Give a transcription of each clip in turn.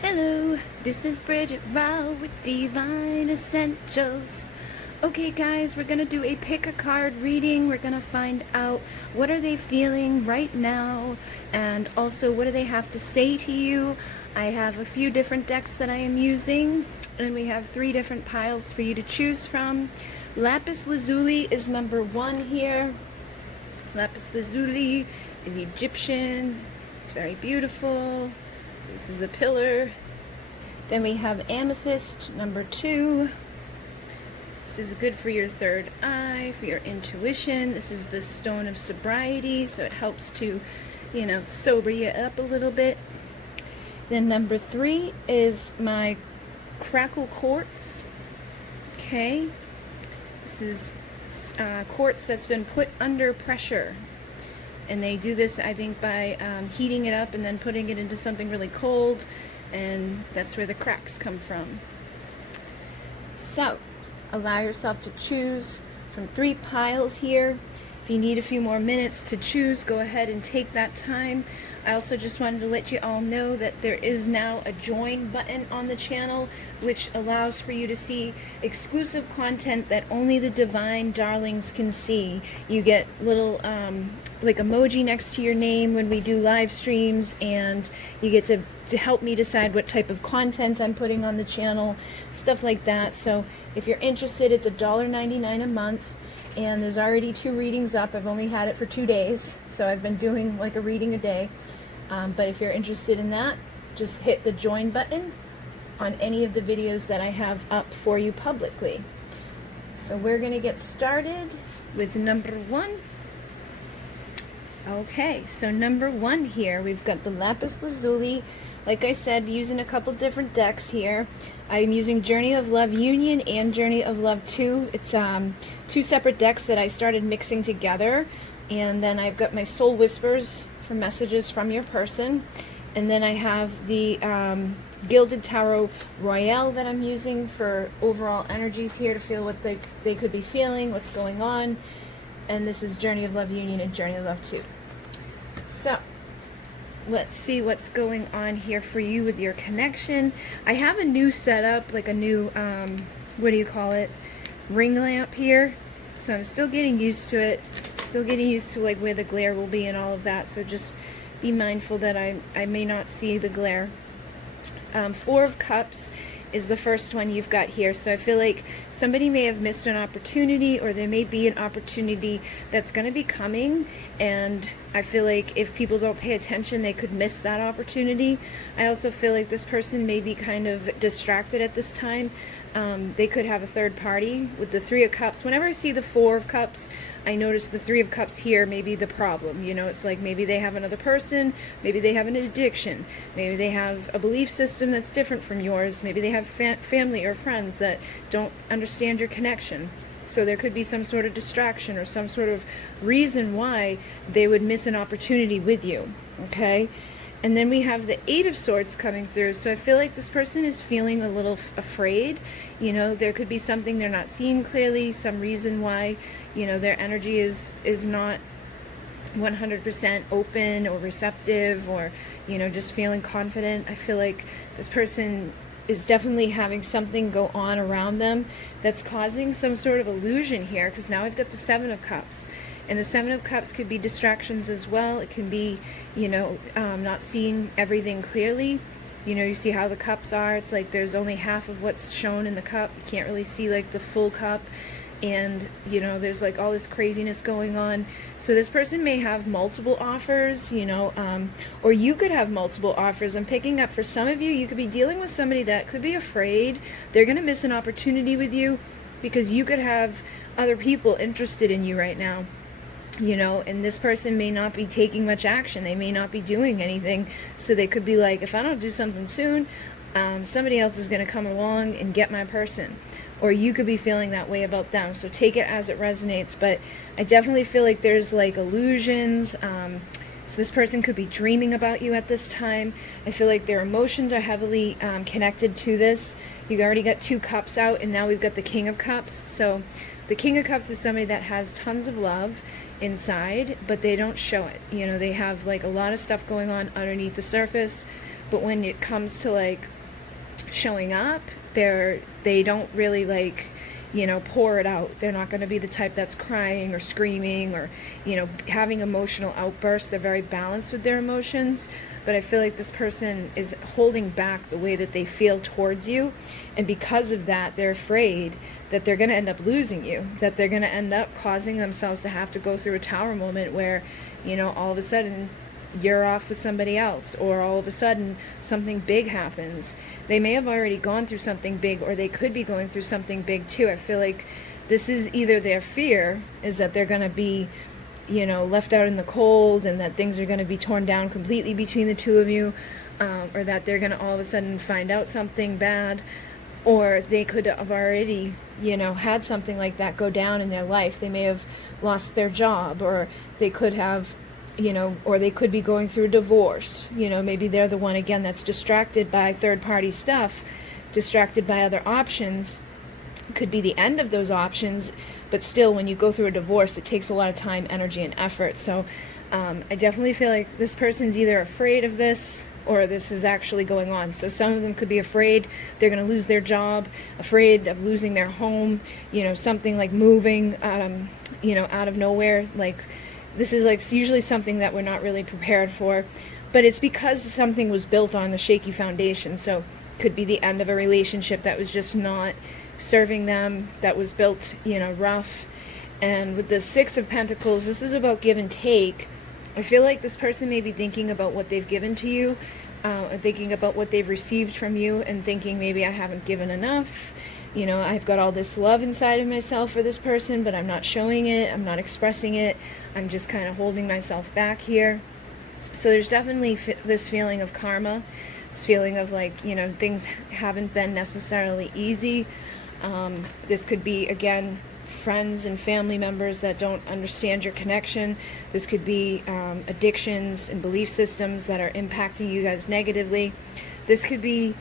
Hello, this is Bridget with Divine Essentials. Okay guys, we're going to do a pick a card reading. We're going to find out what are they feeling right now and also what do they have to say to you. I have a few different decks that I am using and we have 3 different piles for you to choose from. Lapis Lazuli is number 1 here. Lapis Lazuli is Egyptian. It's very beautiful. This is a pillar. Then we have amethyst, number 2. This is good for your third eye, for your intuition. This is the stone of sobriety, so it helps to, sober you up a little bit. Then number 3 is my crackle quartz. Okay. This is quartz that's been put under pressure. And they do this, I think, by heating it up and then putting it into something really cold, and that's where the cracks come from. So, allow yourself to choose from 3 piles here. If you need a few more minutes to choose, go ahead and take that time. I also just wanted to let you all know that there is now a join button on the channel, which allows for you to see exclusive content that only the divine darlings can see. You get little like emoji next to your name when we do live streams, and you get to help me decide what type of content I'm putting on the channel, stuff like that. So if you're interested, it's $1.99 a month. And there's already 2 readings up. I've only had it for 2 days, so I've been doing like a reading a day. But if you're interested in that, just hit the join button on any of the videos that I have up for you publicly. So we're going to get started with number 1. Okay, so number 1 here, we've got the Lapis Lazuli. Like I said, using a couple different decks here. I'm using Journey of Love Union and Journey of Love 2. It's 2 separate decks that I started mixing together. And then I've got my Soul Whispers for messages from your person. And then I have the Gilded Tarot Royale that I'm using for overall energies here to feel what they could be feeling, what's going on. And this is Journey of Love Union and Journey of Love 2. So, let's see what's going on here for you with your connection. I have a new setup, like a new, what do you call it, ring lamp here. So I'm still getting used to it, still getting used to like where the glare will be and all of that. So just be mindful that I may not see the glare. 4 of Cups is the first one you've got here. So I feel like somebody may have missed an opportunity, or there may be an opportunity that's going to be coming, and I feel like if people don't pay attention, they could miss that opportunity. I also feel like this person may be kind of distracted at this time. They could have a third party with the 3 of Cups. Whenever I see the 4 of Cups, I notice the 3 of Cups here may be the problem. It's like maybe they have another person, maybe they have an addiction, maybe they have a belief system that's different from yours, maybe they have family or friends that don't understand your connection. So there could be some sort of distraction or some sort of reason why they would miss an opportunity with you, okay? And then we have the 8 of Swords coming through. So I feel like this person is feeling a little afraid. There could be something they're not seeing clearly, some reason why, their energy is not 100% open or receptive, or, just feeling confident. I feel like this person is definitely having something go on around them that's causing some sort of illusion here, because now we've got the 7 of Cups. And the 7 of Cups could be distractions as well. It can be, not seeing everything clearly. You see how the cups are. It's like there's only half of what's shown in the cup. You can't really see like the full cup. And, there's like all this craziness going on. So this person may have multiple offers, or you could have multiple offers. I'm picking up for some of you, you could be dealing with somebody that could be afraid. They're going to miss an opportunity with you because you could have other people interested in you right now. And this person may not be taking much action. They may not be doing anything. So they could be like, if I don't do something soon, somebody else is going to come along and get my person. Or you could be feeling that way about them. So take it as it resonates. But I definitely feel like there's like illusions. So this person could be dreaming about you at this time. I feel like their emotions are heavily connected to this. You already got 2 cups out, and now we've got the King of Cups. So the King of Cups is somebody that has tons of love inside, but they don't show it. They have like a lot of stuff going on underneath the surface. but when it comes to like showing up, they don't really like, you know, pour it out. They're not going to be the type that's crying or screaming or, you know, having emotional outbursts. They're very balanced with their emotions, but I feel like this person is holding back the way that they feel towards you, and because of that, they're afraid that they're going to end up losing you, that they're going to end up causing themselves to have to go through a tower moment where, you know, all of a sudden you're off with somebody else, or all of a sudden something big happens. They may have already gone through something big, or they could be going through something big too. I feel like this is either their fear is that they're going to be, you know, left out in the cold, and that things are going to be torn down completely between the two of you, or that they're going to all of a sudden find out something bad, or they could have already, you know, had something like that go down in their life. They may have lost their job, or they could have, you know, or they could be going through a divorce. You know, maybe they're the one, again, that's distracted by third-party stuff, distracted by other options. Could be the end of those options, but still, when you go through a divorce, it takes a lot of time, energy, and effort. So I definitely feel like this person's either afraid of this, or this is actually going on. So some of them could be afraid they're going to lose their job, afraid of losing their home, you know, something like moving, you know, out of nowhere. Like, this is like usually something that we're not really prepared for, but it's because something was built on a shaky foundation. So could be the end of a relationship that was just not serving them, that was built, you know, rough. And with the Six of Pentacles, this is about give and take. I feel like this person may be thinking about what they've given to you, thinking about what they've received from you, and thinking maybe I haven't given enough. You know, I've got all this love inside of myself for this person, but I'm not showing it, I'm not expressing it, I'm just kind of holding myself back here. So there's definitely this feeling of karma, this feeling of like, you know, things haven't been necessarily easy. This could be, again, friends and family members that don't understand your connection. This could be addictions and belief systems that are impacting you guys negatively. This could be,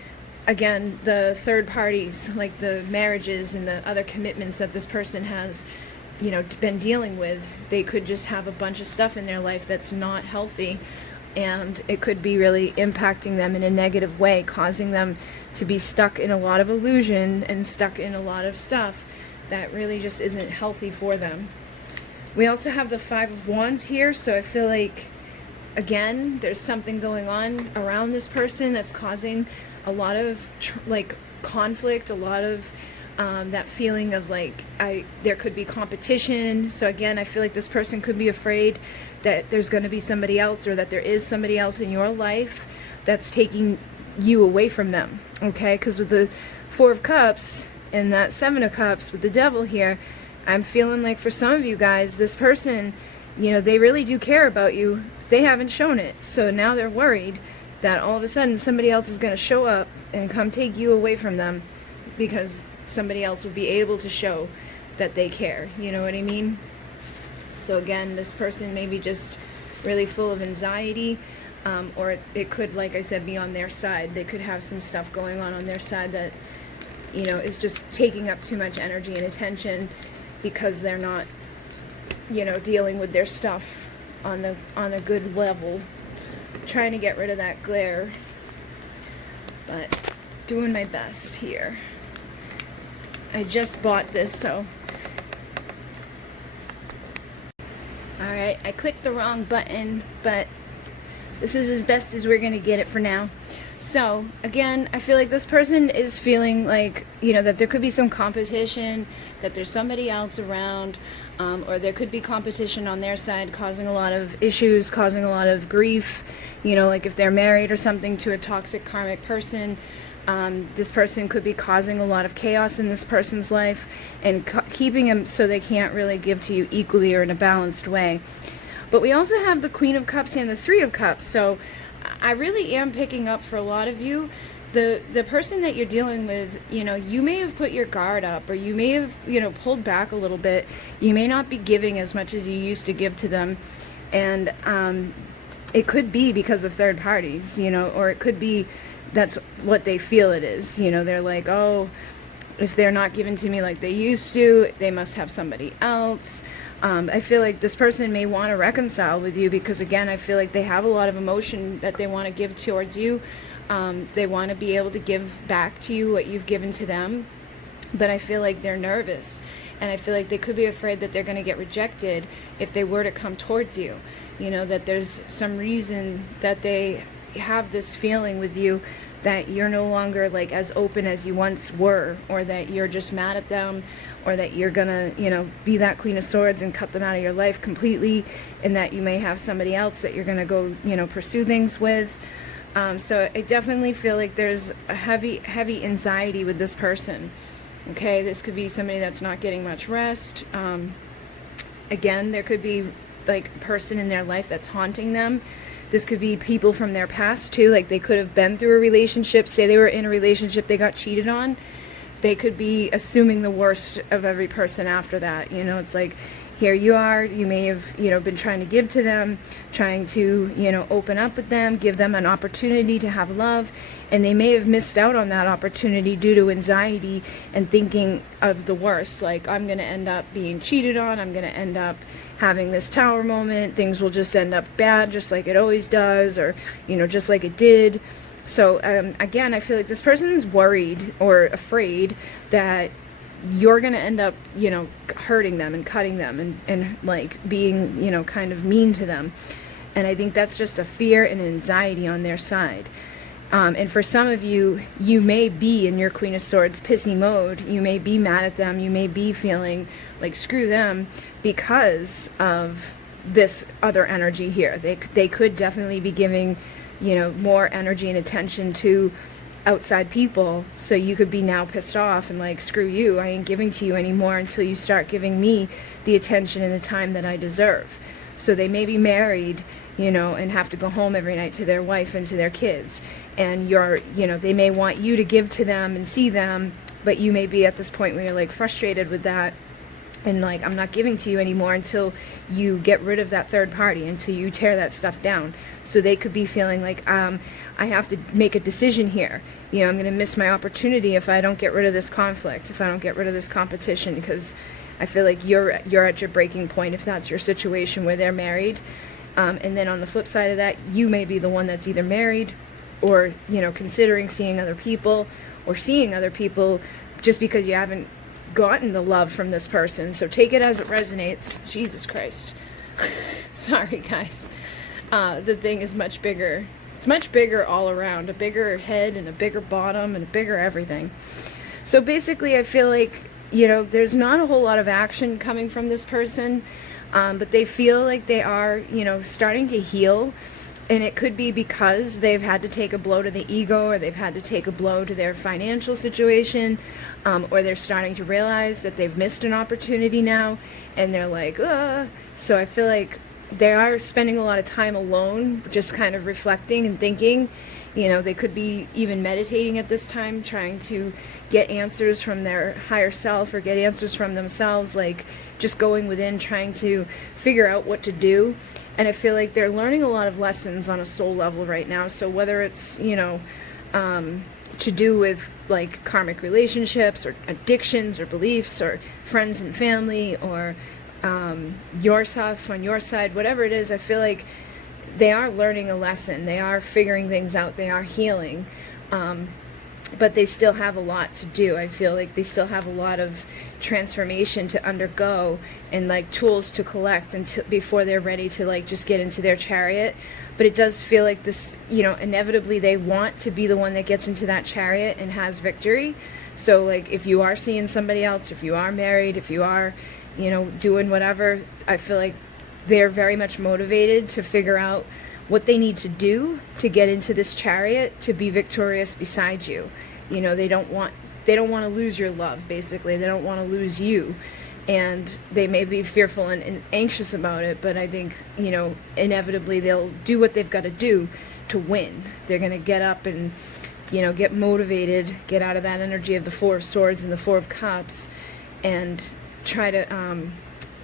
again, the third parties, like the marriages and the other commitments that this person has, you know, been dealing with. They could just have a bunch of stuff in their life that's not healthy, and it could be really impacting them in a negative way, causing them to be stuck in a lot of illusion and stuck in a lot of stuff that really just isn't healthy for them. We also have the Five of Wands here, so I feel like, again, there's something going on around this person that's causing a lot of like conflict, a lot of that feeling of like there could be competition. So again, I feel like this person could be afraid that there's going to be somebody else, or that there is somebody else in your life that's taking you away from them. Okay, because with the Four of Cups and that Seven of Cups with the Devil here, I'm feeling like for some of you guys, this person, you know, they really do care about you. They haven't shown it, so now they're worried that all of a sudden somebody else is going to show up and come take you away from them, because somebody else would be able to show that they care. You know what I mean? So again, this person may be just really full of anxiety, or it could, like I said, be on their side. They could have some stuff going on their side that, you know, is just taking up too much energy and attention, because they're not, you know, dealing with their stuff on a good level. Trying to get rid of that glare, but doing my best here. I just bought this, so alright, I clicked the wrong button, but this is as best as we're gonna get it for now. So again, I feel like this person is feeling like, you know, that there could be some competition, that there's somebody else around, or there could be competition on their side, causing a lot of issues, causing a lot of grief. You know, like if they're married or something to a toxic karmic person, this person could be causing a lot of chaos in this person's life and keeping them so they can't really give to you equally or in a balanced way. But we also have the Queen of Cups and the Three of Cups. So I really am picking up for a lot of you, the person that you're dealing with, you know, you may have put your guard up, or you may have, you know, pulled back a little bit. You may not be giving as much as you used to give to them. And it could be because of third parties, you know, or it could be that's what they feel it is. You know, they're like, oh, if they're not given to me like they used to, they must have somebody else. I feel like this person may want to reconcile with you, because again, I feel like they have a lot of emotion that they want to give towards you. They want to be able to give back to you what you've given to them, but I feel like they're nervous, and I feel like they could be afraid that they're going to get rejected if they were to come towards you. You know, that there's some reason that they have this feeling with you that you're no longer like as open as you once were, or that you're just mad at them, or that you're gonna, you know, be that Queen of Swords and cut them out of your life completely, and that you may have somebody else that you're gonna go, you know, pursue things with. So I definitely feel like there's a heavy anxiety with this person. Okay, this could be somebody that's not getting much rest. Again, there could be like a person in their life that's haunting them. This could be people from their past too, like they could have been through a relationship, say they were in a relationship, they got cheated on. They could be assuming the worst of every person after that. You know, it's like, here you are, you may have, you know, been trying to give to them, trying to, you know, open up with them, give them an opportunity to have love, and they may have missed out on that opportunity due to anxiety and thinking of the worst, like, I'm going to end up being cheated on, I'm going to end up having this tower moment, things will just end up bad just like it always does, or, you know, just like it did. So again, I feel like this person's worried or afraid that you're going to end up, you know, hurting them and cutting them and like being, you know, kind of mean to them. And I think that's just a fear and anxiety on their side. And for some of you, you may be in your Queen of Swords pissy mode. You may be mad at them. You may be feeling like screw them because of this other energy here. They could definitely be giving, you know, more energy and attention to outside people, so you could be now pissed off and like, screw you, I ain't giving to you anymore until you start giving me the attention and the time that I deserve. So they may be married, you know, and have to go home every night to their wife and to their kids, and you're, you know, they may want you to give to them and see them, but you may be at this point where you're like frustrated with that, and like, I'm not giving to you anymore until you get rid of that third party, until you tear that stuff down. So they could be feeling like, I have to make a decision here. You know, I'm going to miss my opportunity if I don't get rid of this conflict, if I don't get rid of this competition, because I feel like you're at your breaking point if that's your situation where they're married. And then on the flip side of that, you may be the one that's either married or, you know, considering seeing other people, or seeing other people just because you haven't gotten the love from this person. So take it as it resonates. Jesus Christ. Sorry, guys. The thing is much bigger. It's much bigger all around. A bigger head and a bigger bottom and a bigger everything. So basically, I feel like, you know, there's not a whole lot of action coming from this person, but they feel like they are, you know, starting to heal. And it could be because they've had to take a blow to the ego, or they've had to take a blow to their financial situation, or they're starting to realize that they've missed an opportunity now, and they're like, ugh. So I feel like they are spending a lot of time alone, just kind of reflecting and thinking. You know, they could be even meditating at this time, trying to get answers from their higher self, or get answers from themselves, like just going within, trying to figure out what to do. And I feel like they're learning a lot of lessons on a soul level right now. So whether it's, you know, to do with like karmic relationships, or addictions, or beliefs, or friends and family, or your stuff on your side, whatever it is, I feel like they are learning a lesson. They are figuring things out. They are healing. But they still have a lot to do. I feel like they still have a lot of transformation to undergo, and like tools to collect until before they're ready to like just get into their chariot. But it does feel like this, you know, inevitably they want to be the one that gets into that chariot and has victory. So like, if you are seeing somebody else, if you are married, if you are, you know, doing whatever, I feel like they're very much motivated to figure out what they need to do to get into this chariot to be victorious beside you. You know, they don't want to lose your love, basically. They don't want to lose you. And they may be fearful and anxious about it, but I think, you know, inevitably they'll do what they've got to do to win. They're going to get up and, you know, get motivated, get out of that energy of the Four of Swords and the Four of Cups, and try to,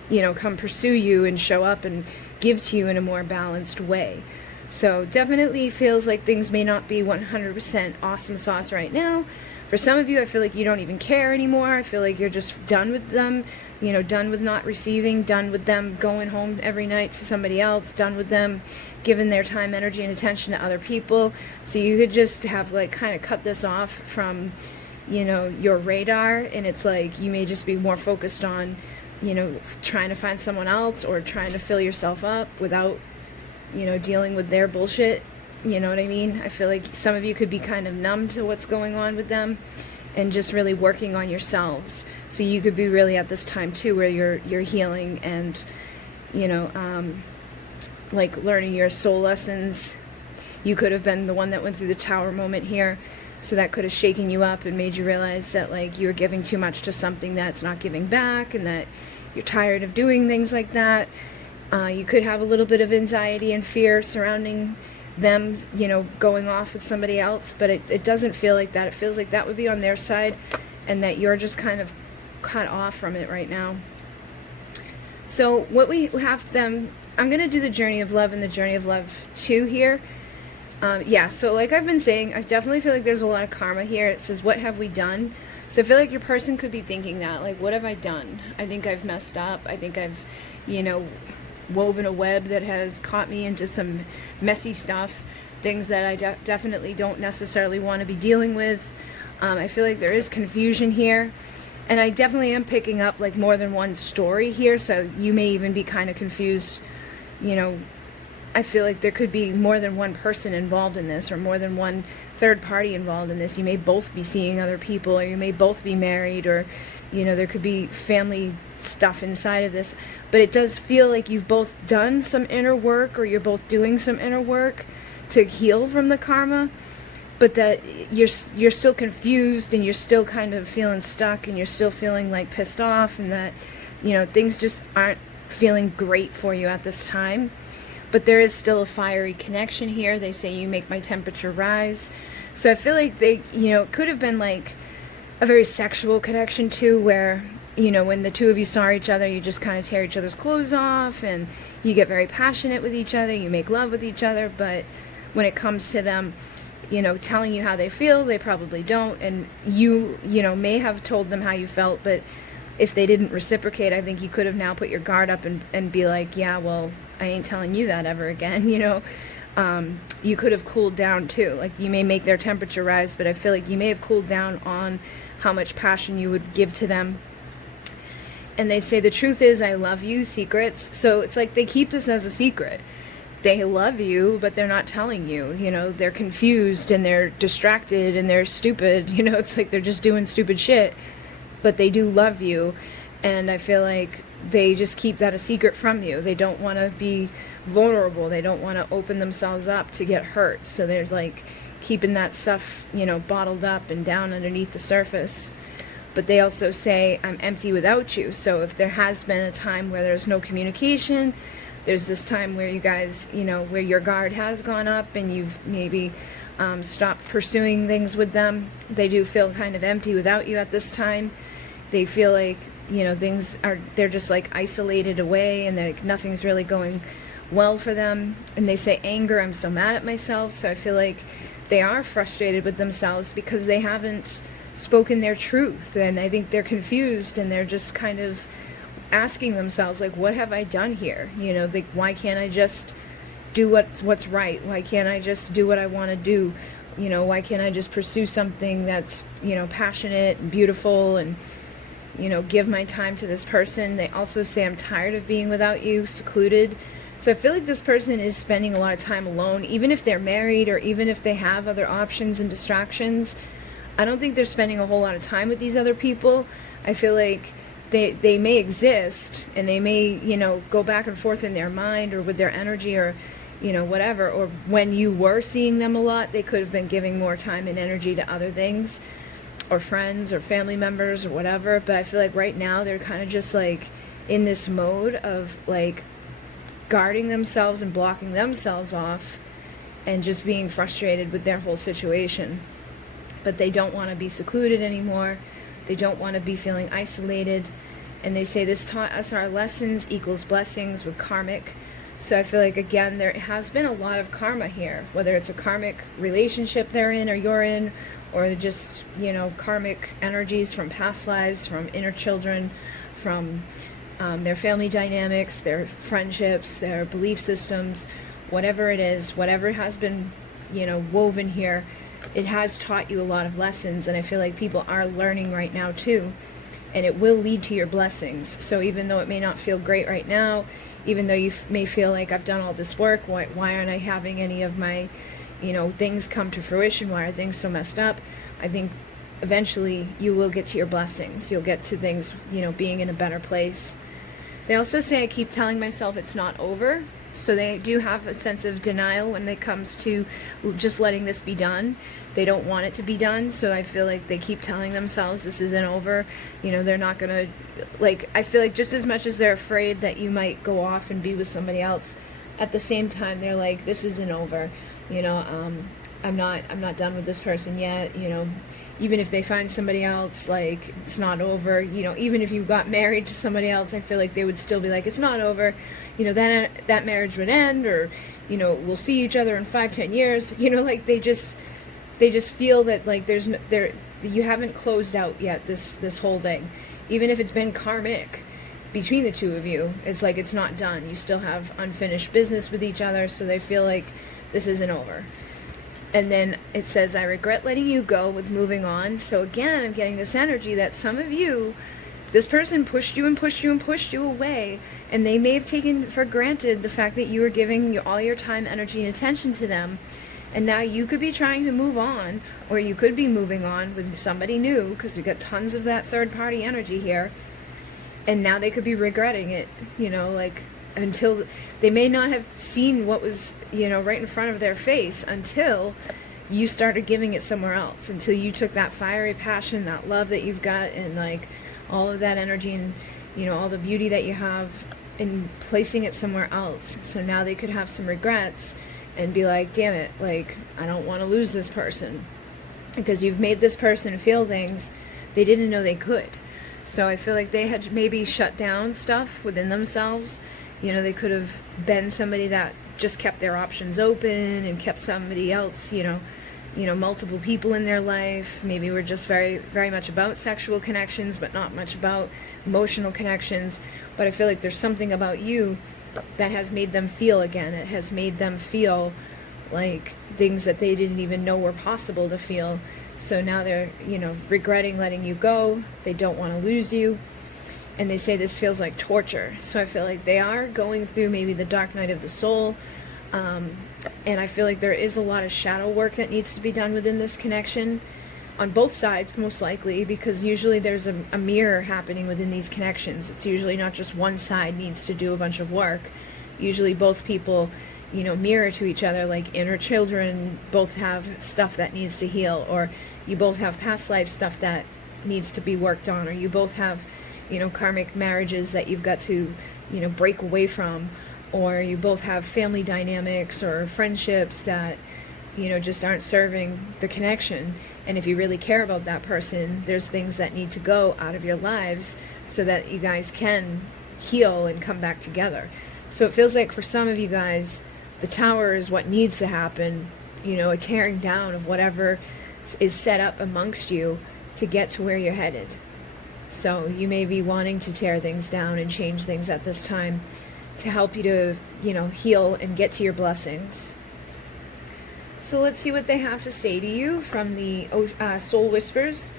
you know, come pursue you and show up and give to you in a more balanced way. So definitely feels like things may not be 100% awesome sauce right now. For some of you, I feel like you don't even care anymore. I feel like you're just done with them, you know, done with not receiving, done with them going home every night to somebody else, done with them, given their time, energy, and attention to other people. So you could just have like kind of cut this off from, you know, your radar, and it's like you may just be more focused on, you know, trying to find someone else or trying to fill yourself up without, you know, dealing with their bullshit. You know what I mean? I feel like some of you could be kind of numb to what's going on with them and just really working on yourselves. So you could be really at this time too where you're healing and, you know, like learning your soul lessons. You could have been the one that went through the tower moment here, so that could have shaken you up and made you realize that like you were giving too much to something that's not giving back, and that you're tired of doing things like that. You could have a little bit of anxiety and fear surrounding them, you know, going off with somebody else, but it doesn't feel like that. It feels like that would be on their side and that you're just kind of cut off from it right now. So what we have them, I'm going to do the Journey of Love and the Journey of Love 2 here. Yeah, so like I've been saying, I definitely feel like there's a lot of karma here. It says, what have we done? So I feel like your person could be thinking that, like, what have I done? I think I've messed up. I think I've, you know, woven a web that has caught me into some messy stuff, things that I definitely don't necessarily want to be dealing with. I feel like there is confusion here, and I definitely am picking up like more than one story here, so you may even be kind of confused. You know, I feel like there could be more than one person involved in this, or more than one third party involved in this. You may both be seeing other people, or you may both be married, or, you know, there could be family stuff inside of this. But it does feel like you've both done some inner work, or you're both doing some inner work to heal from the karma, but that you're still confused, and you're still kind of feeling stuck, and you're still feeling like pissed off, and that, you know, things just aren't feeling great for you at this time. But there is still a fiery connection here. They say, you make my temperature rise. So I feel like they, you know, it could have been like a very sexual connection too, where, you know, when the two of you saw each other, you just kind of tear each other's clothes off, and you get very passionate with each other, you make love with each other. But when it comes to them, you know, telling you how they feel, they probably don't. And you know, may have told them how you felt, but if they didn't reciprocate, I think you could have now put your guard up and be like, yeah, well, I ain't telling you that ever again, you know. You could have cooled down too. Like, you may make their temperature rise, but I feel like you may have cooled down on how much passion you would give to them. And they say, the truth is, I love you, secrets. So it's like they keep this as a secret. They love you, but they're not telling you. You know, they're confused, and they're distracted, and they're stupid. You know, it's like they're just doing stupid shit, but they do love you. And I feel like they just keep that a secret from you. They don't want to be vulnerable. They don't want to open themselves up to get hurt. So they're like keeping that stuff, you know, bottled up and down underneath the surface. But they also say, I'm empty without you. So if there has been a time where there's no communication, there's this time where you guys, you know, where your guard has gone up and you've maybe stopped pursuing things with them. They do feel kind of empty without you at this time. They feel like, you know, they're just like isolated away, and like nothing's really going well for them. And they say, anger, I'm so mad at myself. So I feel like they are frustrated with themselves because they haven't spoken their truth, and I think they're confused, and they're just kind of asking themselves, like, what have I done here? You know, like, why can't I just do what's right? Why can't I just do what I want to do? You know, why can't I just pursue something that's, you know, passionate and beautiful, and, you know, give my time to this person? They also say, I'm tired of being without you, secluded. So I feel like this person is spending a lot of time alone, even if they're married, or even if they have other options and distractions. I don't think they're spending a whole lot of time with these other people. I feel like they may exist, and they may, you know, go back and forth in their mind or with their energy, or, you know, whatever. Or when you were seeing them a lot, they could have been giving more time and energy to other things, or friends or family members or whatever. But I feel like right now they're kind of just like in this mode of like guarding themselves and blocking themselves off, and just being frustrated with their whole situation. But they don't want to be secluded anymore. They don't want to be feeling isolated. And they say, this taught us our lessons equals blessings with karmic. So I feel like, again, there has been a lot of karma here, whether it's a karmic relationship they're in or you're in, or just, you know, karmic energies from past lives, from inner children, from their family dynamics, their friendships, their belief systems, whatever it is, whatever has been, woven here, it has taught you a lot of lessons, and I feel like people are learning right now too, and it will lead to your blessings. So even though it may not feel great right now, even though you may feel like, I've done all this work, why aren't I having any of my, things come to fruition? Why are things so messed up? I think eventually you will get to your blessings. You'll get to things, being in a better place. They also say I keep telling myself it's not over. So they do have a sense of denial when it comes to just letting this be done. They don't want it to be done. So I feel like they keep telling themselves this isn't over. They're not going to, I feel like just as much as they're afraid that you might go off and be with somebody else, at the same time, they're like, this isn't over. I'm not done with this person yet. Even if they find somebody else, like, it's not over. Even if you got married to somebody else, I feel like they would still be like, it's not over. That marriage would end, or, we'll see each other in 5-10 years. They just feel that, like, you haven't closed out yet this whole thing. Even if it's been karmic between the two of you, it's like it's not done. You still have unfinished business with each other, so they feel like this isn't over. And then it says, I regret letting you go with moving on. So again, I'm getting this energy that some of you, this person pushed you and pushed you and pushed you away, and they may have taken for granted the fact that you were giving all your time, energy, and attention to them. And now you could be trying to move on, or you could be moving on with somebody new, because you got tons of that third-party energy here. And now they could be regretting it, until they may not have seen what was, right in front of their face until you started giving it somewhere else, until you took that fiery passion, that love that you've got, and like all of that energy and, all the beauty that you have, and placing it somewhere else. So now they could have some regrets and be like, damn it, like, I don't want to lose this person, because you've made this person feel things they didn't know they could. So I feel like they had maybe shut down stuff within themselves. They could have been somebody that just kept their options open and kept somebody else, multiple people in their life. Maybe we're just very, very much about sexual connections, but not much about emotional connections. But I feel like there's something about you that has made them feel again. It has made them feel like things that they didn't even know were possible to feel. So now they're, regretting letting you go. They don't want to lose you. And they say this feels like torture. So I feel like they are going through maybe the dark night of the soul. And I feel like there is a lot of shadow work that needs to be done within this connection. On both sides, most likely, because usually there's a mirror happening within these connections. It's usually not just one side needs to do a bunch of work. Usually both people, mirror to each other, like inner children both have stuff that needs to heal, or you both have past life stuff that needs to be worked on, or you both have karmic marriages that you've got to, break away from, or you both have family dynamics or friendships that, just aren't serving the connection. And if you really care about that person, there's things that need to go out of your lives so that you guys can heal and come back together. So it feels like for some of you guys, the tower is what needs to happen, a tearing down of whatever is set up amongst you to get to where you're headed. So you may be wanting to tear things down and change things at this time to help you to, heal and get to your blessings. So let's see what they have to say to you from the Soul Whispers.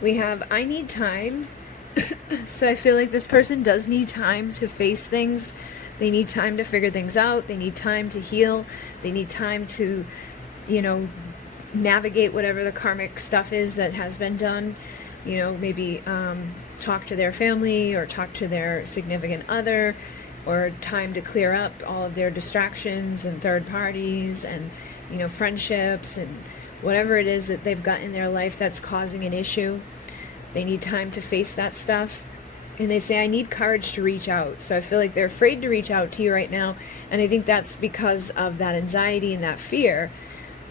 We have, I need time. So I feel like this person does need time to face things. They need time to figure things out. They need time to heal. They need time to, navigate whatever the karmic stuff is that has been done. Maybe talk to their family or talk to their significant other, or time to clear up all of their distractions and third parties and, friendships and whatever it is that they've got in their life that's causing an issue. They need time to face that stuff. And they say, I need courage to reach out. So I feel like they're afraid to reach out to you right now. And I think that's because of that anxiety and that fear.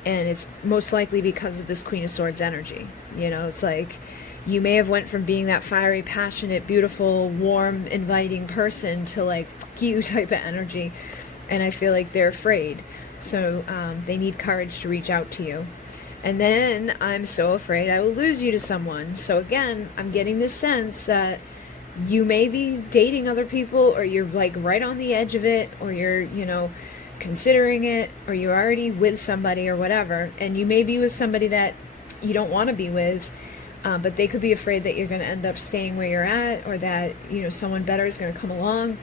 And it's most likely because of this Queen of Swords energy. It's like you may have went from being that fiery, passionate, beautiful, warm, inviting person to like, fuck you type of energy. And I feel like they're afraid. So they need courage to reach out to you. And then, I'm so afraid I will lose you to someone. So again, I'm getting this sense that you may be dating other people, or you're like right on the edge of it, or you're, considering it, or you're already with somebody or whatever, and you may be with somebody that you don't want to be with, but they could be afraid that you're going to end up staying where you're at, or that, you know, someone better is going to come along,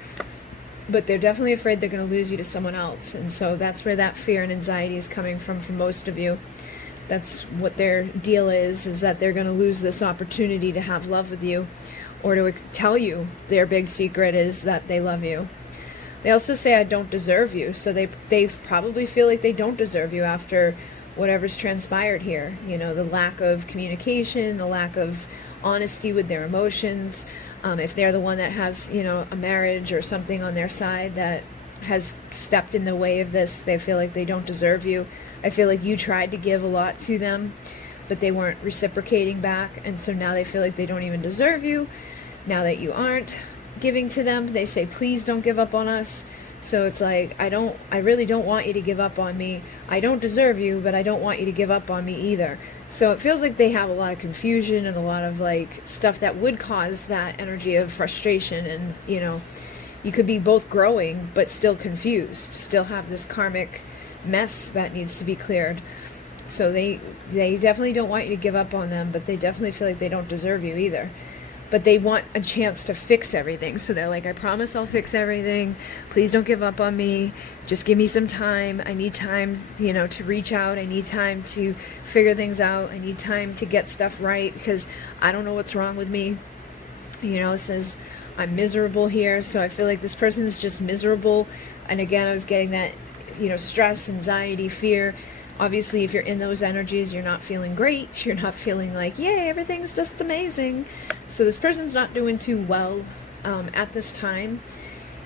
but they're definitely afraid they're going to lose you to someone else. And so that's where that fear and anxiety is coming from for most of you. That's what their deal is that they're going to lose this opportunity to have love with you, or to tell you their big secret is that they love you. They also say, I don't deserve you. So they probably feel like they don't deserve you after whatever's transpired here. You know, the lack of communication, the lack of honesty with their emotions. If they're the one that has, you know, a marriage or something on their side that has stepped in the way of this, they feel like they don't deserve you. I feel like you tried to give a lot to them, but they weren't reciprocating back. And so now they feel like they don't even deserve you. Now that you aren't giving to them, they say, please don't give up on us. So it's like, I really don't want you to give up on me. I don't deserve you, but I don't want you to give up on me either. So it feels like they have a lot of confusion and a lot of like stuff that would cause that energy of frustration. And, you know, you could be both growing, but still confused, still have this karmic mess that needs to be cleared. So they definitely don't want you to give up on them, but they definitely feel like they don't deserve you either. But they want a chance to fix everything. So they're like, I promise I'll fix everything. Please don't give up on me. Just give me some time. I need time, you know, to reach out. I need time to figure things out. I need time to get stuff right because I don't know what's wrong with me. You know, it says I'm miserable here. So I feel like this person is just miserable. And again, I was getting that, you know, stress, anxiety, fear. Obviously, if you're in those energies, you're not feeling great. You're not feeling like, yay, everything's just amazing. So this person's not doing too well at this time.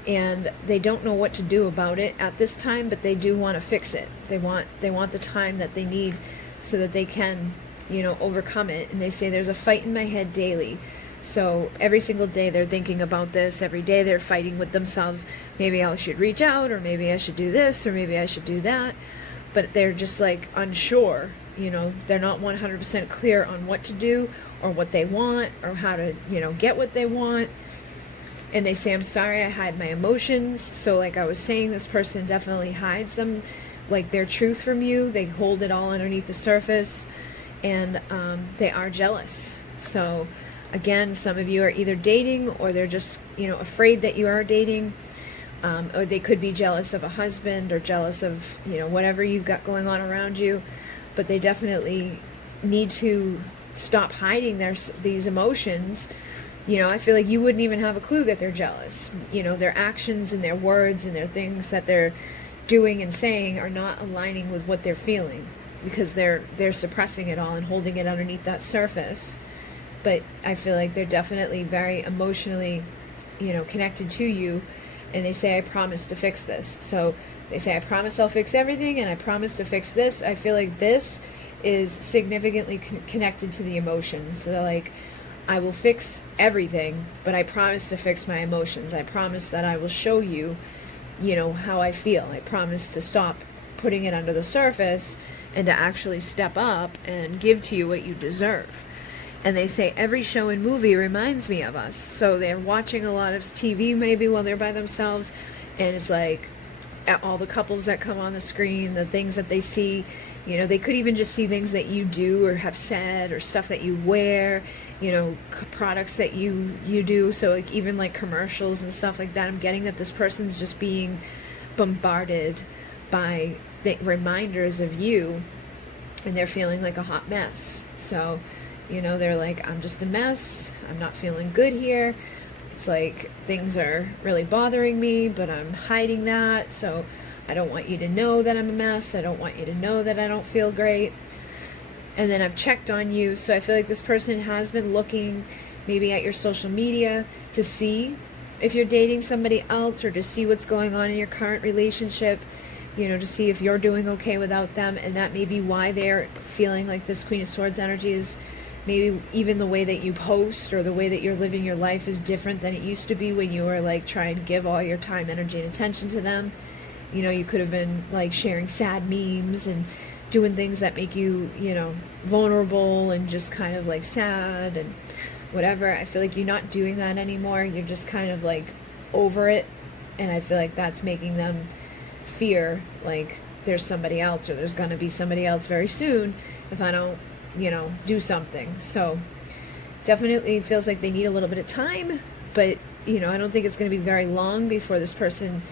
And they don't know what to do about it at this time, but they do want to fix it. They want the time that they need so that they can, you know, overcome it. And they say there's a fight in my head daily. So every single day they're thinking about this. Every day they're fighting with themselves. Maybe I should reach out, or maybe I should do this, or maybe I should do that. But they're just like unsure, you know, they're not 100% clear on what to do or what they want or how to, you know, get what they want. And they say, I'm sorry, I hide my emotions. So like I was saying, this person definitely hides them, like their truth from you. They hold it all underneath the surface, and they are jealous. So again, some of you are either dating, or they're just, you know, afraid that you are dating. Or they could be jealous of a husband, or jealous of, you know, whatever you've got going on around you. But they definitely need to stop hiding these emotions. You know, I feel like you wouldn't even have a clue that they're jealous. You know, their actions and their words and their things that they're doing and saying are not aligning with what they're feeling, because they're suppressing it all and holding it underneath that surface. But I feel like they're definitely very emotionally, you know, connected to you. And they say, I promise to fix this. So they say, I promise I'll fix everything, and I promise to fix this. I feel like this is significantly connected to the emotions. So they're like, I will fix everything, but I promise to fix my emotions. I promise that I will show you, you know, how I feel. I promise to stop putting it under the surface and to actually step up and give to you what you deserve. And they say every show and movie reminds me of us. So they're watching a lot of TV maybe while they're by themselves. And it's like all the couples that come on the screen, the things that they see, you know, they could even just see things that you do or have said, or stuff that you wear, you know, products that you do. So like even like commercials and stuff like that. I'm getting that this person's just being bombarded by the reminders of you, and they're feeling like a hot mess. So, you know, they're like, I'm just a mess. I'm not feeling good here. It's like things are really bothering me, but I'm hiding that. So I don't want you to know that I'm a mess. I don't want you to know that I don't feel great. And then I've checked on you. So I feel like this person has been looking maybe at your social media to see if you're dating somebody else, or to see what's going on in your current relationship, you know, to see if you're doing okay without them. And that may be why they're feeling like this Queen of Swords energy is. Maybe even the way that you post, or the way that you're living your life is different than it used to be when you were like trying to give all your time, energy, and attention to them. You know, you could have been like sharing sad memes and doing things that make you, you know, vulnerable and just kind of like sad and whatever. I feel like you're not doing that anymore. You're just kind of like over it. And I feel like that's making them fear like there's somebody else, or there's going to be somebody else very soon if I don't, do something. So definitely feels like they need a little bit of time, but, I don't think it's going to be very long before this person,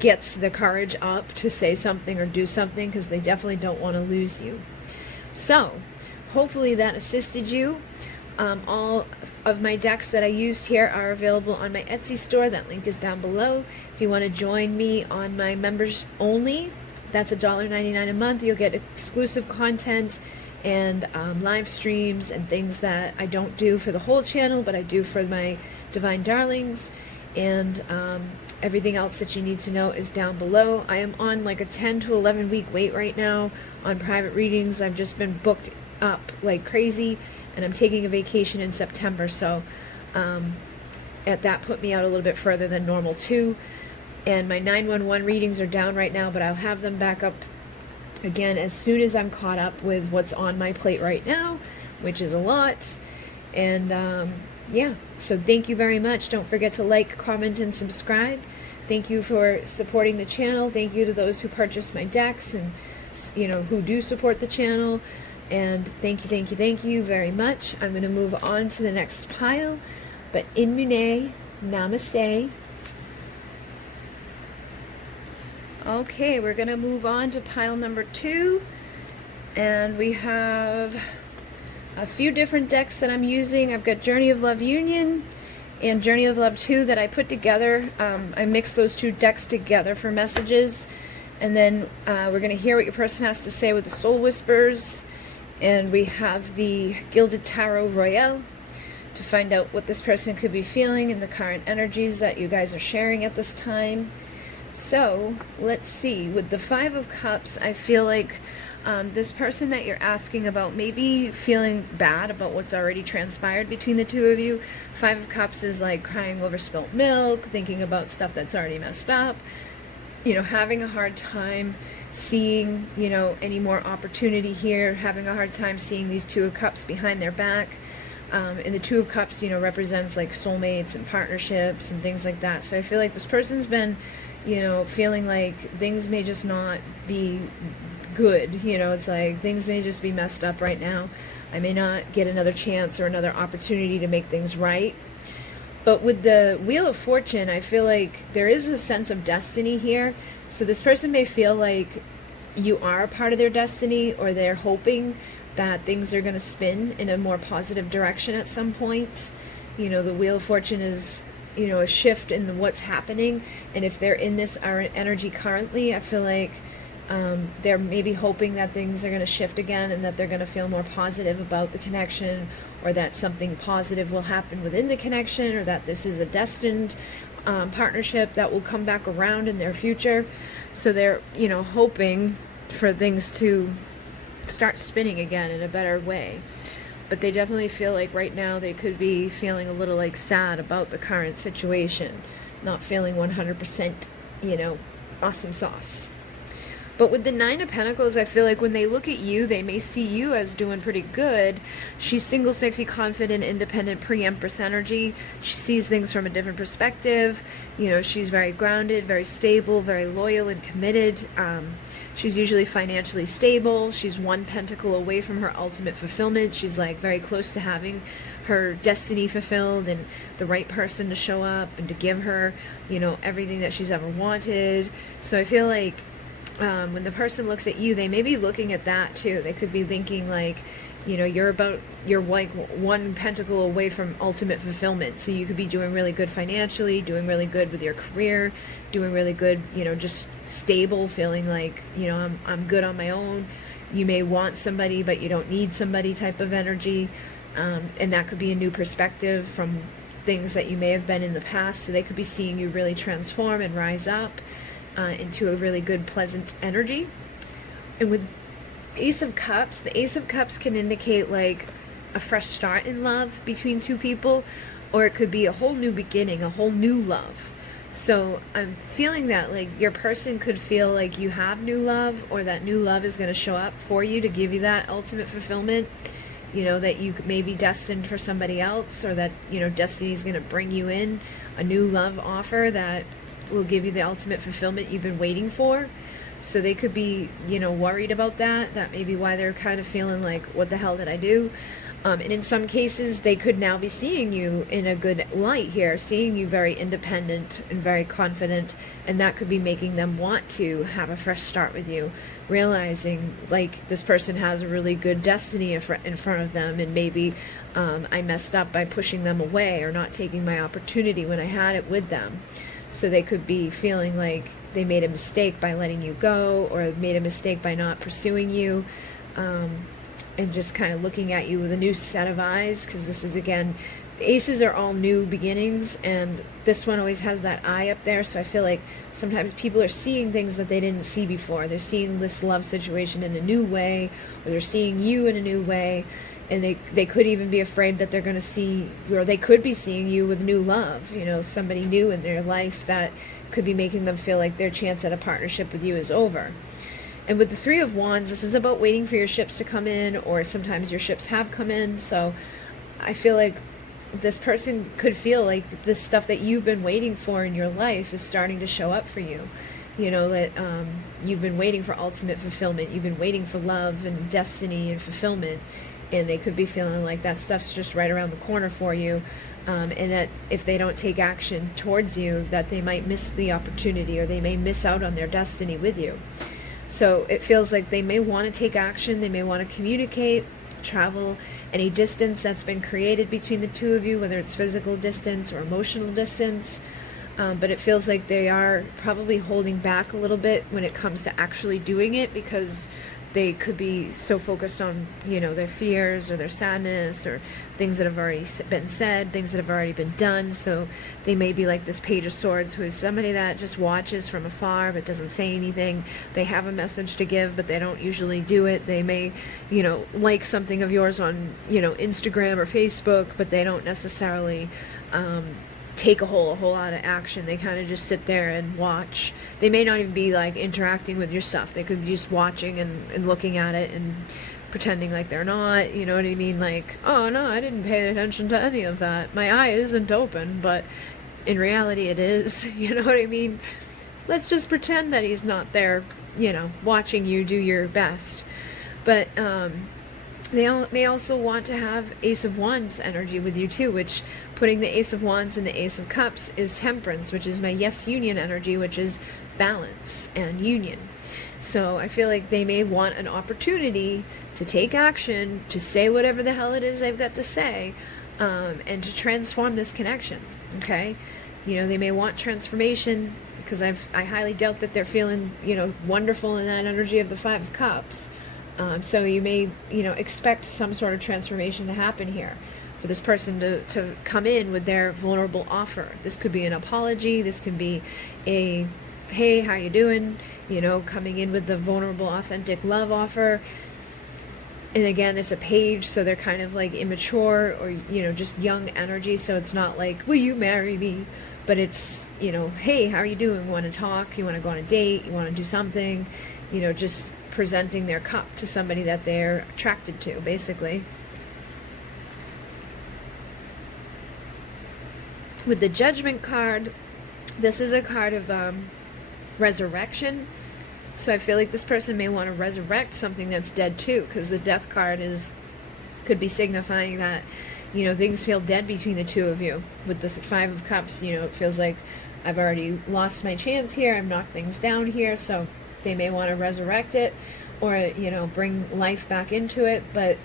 gets the courage up to say something or do something, because they definitely don't want to lose you. So hopefully that assisted you. All of my decks that I used here are available on my Etsy store. That link is down below. If you want to join me on my members only, that's $1.99 a month. You'll get exclusive content and live streams and things that I don't do for the whole channel, but I do for my Divine Darlings. And everything else that you need to know is down below. I am on like a 10 to 11 week wait right now on private readings. I've just been booked up like crazy, and I'm taking a vacation in September, so that put me out a little bit further than normal too. And my 911 readings are down right now, but I'll have them back up again as soon as I'm caught up with what's on my plate right now, which is a lot. And yeah, so thank you very much. Don't forget to like, comment, and subscribe. Thank you for supporting the channel. Thank you to those who purchased my decks and who do support the channel. And thank you very much. I'm going to move on to the next pile. But in Mune, namaste. Okay, we're going to move on to pile number 2. And we have a few different decks that I'm using. I've got Journey of Love Union and Journey of Love 2 that I put together. I mixed those two decks together for messages. And then we're going to hear what your person has to say with the Soul Whispers. And we have the Gilded Tarot Royale to find out what this person could be feeling and the current energies that you guys are sharing at this time. So let's see. With the Five of Cups, I feel like this person that you're asking about may be feeling bad about what's already transpired between the two of you. Five of Cups is like crying over spilt milk, thinking about stuff that's already messed up, having a hard time seeing, any more opportunity here, having a hard time seeing these Two of Cups behind their back. And the Two of Cups, represents like soulmates and partnerships and things like that. So I feel like this person's been, feeling like things may just not be good. It's like things may just be messed up right now. I may not get another chance or another opportunity to make things right. But with the Wheel of Fortune, I feel like there is a sense of destiny here. So this person may feel like you are a part of their destiny, or they're hoping that things are going to spin in a more positive direction at some point. The Wheel of Fortune is, a shift in what's happening. And if they're in this energy currently, I feel like they're maybe hoping that things are going to shift again, and that they're going to feel more positive about the connection, or that something positive will happen within the connection, or that this is a destined partnership that will come back around in their future. So they're, hoping for things to start spinning again in a better way. But they definitely feel like right now they could be feeling a little like sad about the current situation, not feeling 100%, awesome sauce. But with the Nine of Pentacles, I feel like when they look at you, they may see you as doing pretty good. She's single, sexy, confident, independent, pre-Empress energy. She sees things from a different perspective. She's very grounded, very stable, very loyal and committed. She's usually financially stable. She's one pentacle away from her ultimate fulfillment. She's like very close to having her destiny fulfilled and the right person to show up and to give her, everything that she's ever wanted. So I feel like when the person looks at you, they may be looking at that too. They could be thinking like, you're like one pentacle away from ultimate fulfillment. So you could be doing really good financially, doing really good with your career, doing really good, just stable, feeling like, I'm good on my own. You may want somebody, but you don't need somebody type of energy. And that could be a new perspective from things that you may have been in the past. So they could be seeing you really transform and rise up into a really good, pleasant energy. And with Ace of Cups, the Ace of Cups can indicate like a fresh start in love between two people, or it could be a whole new beginning, a whole new love. So I'm feeling that like your person could feel like you have new love, or that new love is going to show up for you to give you that ultimate fulfillment. That you may be destined for somebody else, or that, destiny is going to bring you in a new love offer that will give you the ultimate fulfillment you've been waiting for. So they could be, you know, worried about that. That may be why they're kind of feeling like, what the hell did I do? And in some cases, they could now be seeing you in a good light here, seeing you very independent and very confident, and that could be making them want to have a fresh start with you, realizing like this person has a really good destiny in front of them, and maybe I messed up by pushing them away or not taking my opportunity when I had it with them. So they could be feeling like they made a mistake by letting you go, or made a mistake by not pursuing you, and just kind of looking at you with a new set of eyes, because this is, again, aces are all new beginnings, and this one always has that eye up there. So I feel like sometimes people are seeing things that they didn't see before. They're seeing this love situation in a new way, or they're seeing you in a new way, and they could even be afraid that they're going to see, or they could be seeing you with new love, you know, somebody new in their life that could be making them feel like their chance at a partnership with you is over. And with the Three of Wands, this is about waiting for your ships to come in, or sometimes your ships have come in. So I feel like this person could feel like the stuff that you've been waiting for in your life is starting to show up for you. You know, that you've been waiting for ultimate fulfillment. You've been waiting for love and destiny and fulfillment. And they could be feeling like that stuff's just right around the corner for you. And that if they don't take action towards you, that they might miss the opportunity, or they may miss out on their destiny with you. So it feels like they may want to take action, they may want to communicate, travel any distance that's been created between the two of you, whether it's physical distance or emotional distance. But it feels like they are probably holding back a little bit when it comes to actually doing it, because they could be so focused on, you know, their fears or their sadness or things that have already been said, things that have already been done. So they may be like this Page of Swords, who is somebody that just watches from afar but doesn't say anything. They have a message to give, but they don't usually do it. They may, you know, like something of yours on, you know, Instagram or Facebook, but they don't necessarily take a whole lot of action. They kind of just sit there and watch. They may not even be like interacting with your stuff. They could be just watching and looking at it and pretending like they're not, you know what I mean? Like, oh no, I didn't pay attention to any of that. My eye isn't open, but in reality it is, you know what I mean? Let's just pretend that he's not there, you know, watching you do your best. But they may also want to have Ace of Wands energy with you too, which putting the Ace of Wands and the Ace of Cups is Temperance, which is my yes union energy, which is balance and union. So I feel like they may want an opportunity to take action, to say whatever the hell it is they've got to say, and to transform this connection, okay? You know, they may want transformation, because I highly doubt that they're feeling, you know, wonderful in that energy of the Five of Cups. So you may, you know, expect some sort of transformation to happen here, for this person to come in with their vulnerable offer. This could be an apology. This could be a, hey, how you doing? You know, coming in with the vulnerable, authentic love offer. And again, it's a page, so they're kind of like immature, or, you know, just young energy. So it's not like, will you marry me? But it's, you know, hey, how are you doing? Want to talk? You want to go on a date? You want to do something? You know, just presenting their cup to somebody that they're attracted to, basically. With the Judgment card, this is a card of resurrection. So I feel like this person may want to resurrect something that's dead too, because the Death card could be signifying that, you know, things feel dead between the two of you. With the Five of Cups, you know, it feels like I've already lost my chance here, I've knocked things down here, so they may want to resurrect it, or, you know, bring life back into it. But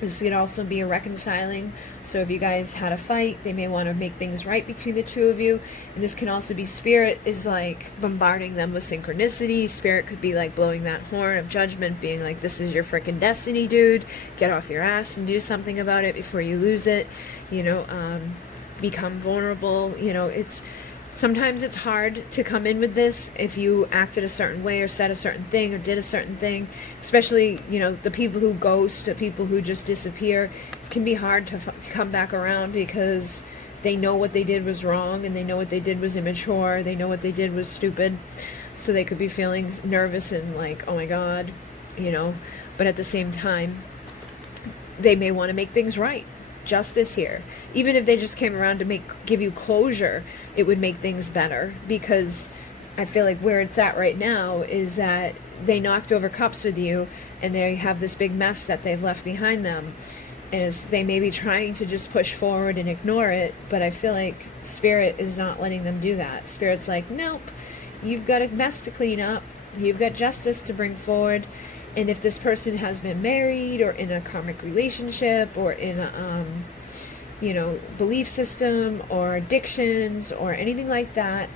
this could also be a reconciling. So if you guys had a fight, they may want to make things right between the two of you. And this can also be Spirit is like bombarding them with synchronicity. Spirit could be like blowing that horn of judgment, being like, this is your freaking destiny, dude. Get off your ass and do something about it before you lose it. You know, become vulnerable. You know, sometimes it's hard to come in with this if you acted a certain way, or said a certain thing, or did a certain thing. Especially, you know, the people who ghost, the people who just disappear. It can be hard to come back around, because they know what they did was wrong, and they know what they did was immature. They know what they did was stupid. So they could be feeling nervous and like, oh my God, you know. But at the same time, they may want to make things right. justice here. Even if they just came around to give you closure, it would make things better, because I feel like where it's at right now is that they knocked over cups with you, and they have this big mess that they've left behind them. And they may be trying to just push forward and ignore it, but I feel like Spirit is not letting them do that. Spirit's like, nope, you've got a mess to clean up. You've got justice to bring forward. And if this person has been married or in a karmic relationship or in a, belief system or addictions or anything like that,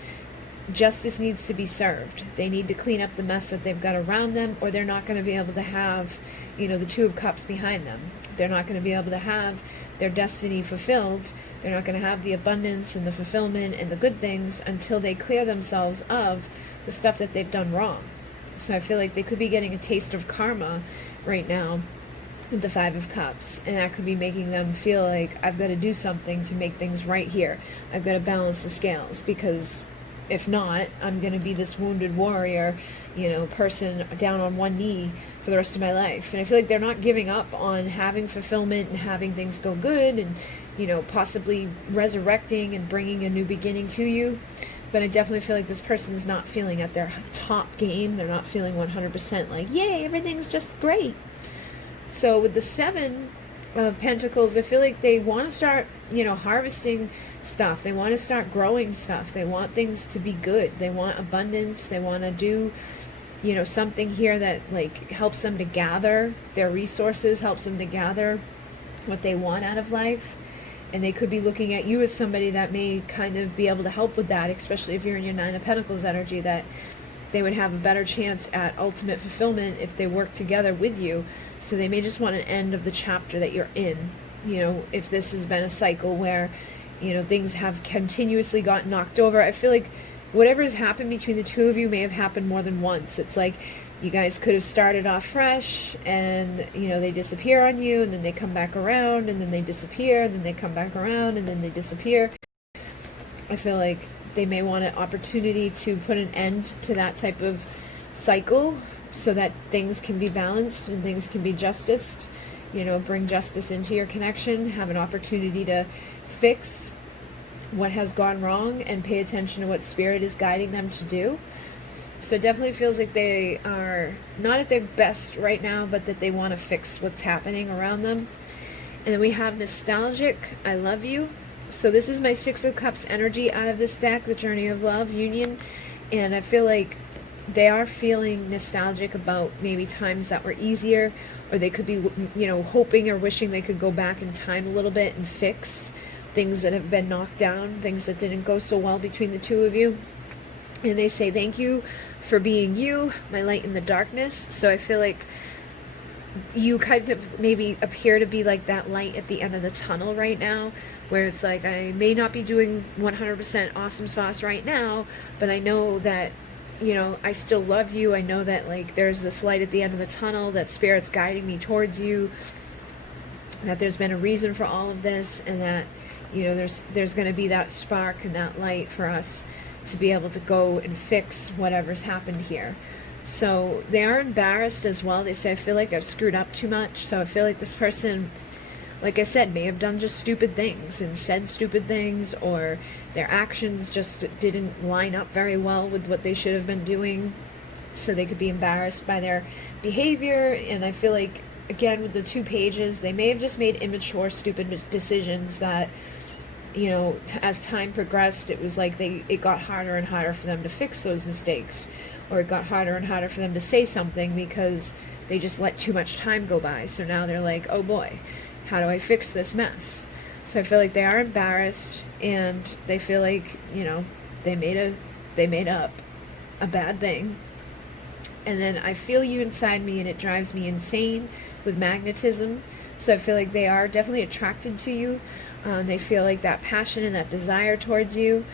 justice needs to be served. They need to clean up the mess that they've got around them, or they're not going to be able to have, the Two of Cups behind them. They're not going to be able to have their destiny fulfilled. They're not going to have the abundance and the fulfillment and the good things until they clear themselves of the stuff that they've done wrong. So I feel like they could be getting a taste of karma right now with the Five of Cups, and that could be making them feel like, I've got to do something to make things right here. I've got to balance the scales, because if not, I'm going to be this wounded warrior, person down on one knee for the rest of my life. And I feel like they're not giving up on having fulfillment and having things go good and, possibly resurrecting and bringing a new beginning to you. But I definitely feel like this person's not feeling at their top game. They're not feeling 100% like, yay, everything's just great. So with the Seven of Pentacles, I feel like they want to start, harvesting stuff. They want to start growing stuff. They want things to be good. They want abundance. They want to do, something here that like helps them to gather their resources, helps them to gather what they want out of life. And they could be looking at you as somebody that may kind of be able to help with that, especially if you're in your Nine of Pentacles energy, that they would have a better chance at ultimate fulfillment if they work together with you. So they may just want an end of the chapter that you're in. If this has been a cycle where, things have continuously got knocked over. I feel like whatever has happened between the two of you may have happened more than once. It's like you guys could have started off fresh and, they disappear on you, and then they come back around, and then they disappear, and then they come back around, and then they disappear. I feel like they may want an opportunity to put an end to that type of cycle so that things can be balanced and things can be justiced. Bring justice into your connection, have an opportunity to fix what has gone wrong and pay attention to what Spirit is guiding them to do. So it definitely feels like they are not at their best right now, but that they want to fix what's happening around them. And then we have nostalgic, I love you. So this is my Six of Cups energy out of this deck, the Journey of Love, Union. And I feel like they are feeling nostalgic about maybe times that were easier, or they could be, hoping or wishing they could go back in time a little bit and fix things that have been knocked down, things that didn't go so well between the two of you. And they say, thank you for being you, my light in the darkness. So I feel like you kind of maybe appear to be like that light at the end of the tunnel right now, where it's like, I may not be doing 100% awesome sauce right now, but I know that, I still love you. I know that like there's this light at the end of the tunnel, that Spirit's guiding me towards you, that there's been a reason for all of this, and that, there's going to be that spark and that light for us to be able to go and fix whatever's happened here. So they are embarrassed as well. They say, I feel like I've screwed up too much. So I feel like this person, like I said, may have done just stupid things and said stupid things, or their actions just didn't line up very well with what they should have been doing. So they could be embarrassed by their behavior. And I feel like, again, with the two pages, they may have just made immature, stupid decisions that, as time progressed, it was like it got harder and harder for them to fix those mistakes, or it got harder and harder for them to say something because they just let too much time go by. So now they're like, oh boy, how do I fix this mess? So I feel like they are embarrassed, and they feel like, they made up a bad thing. And then I feel you inside me, and it drives me insane with magnetism. So I feel like they are definitely attracted to you. They feel like that passion and that desire towards you,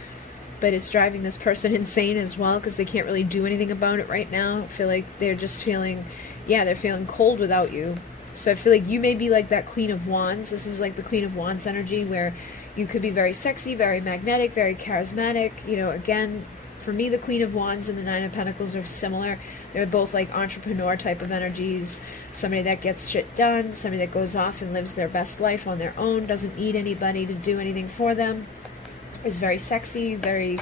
but it's driving this person insane as well, because they can't really do anything about it right now. I feel like they're just feeling, they're feeling cold without you. So I feel like you may be like that Queen of Wands. This is like the Queen of Wands energy, where you could be very sexy, very magnetic, very charismatic. Again, For me, the Queen of Wands and the Nine of Pentacles are similar. They're both like entrepreneur type of energies. Somebody that gets shit done, somebody that goes off and lives their best life on their own, doesn't need anybody to do anything for them, is very sexy, very,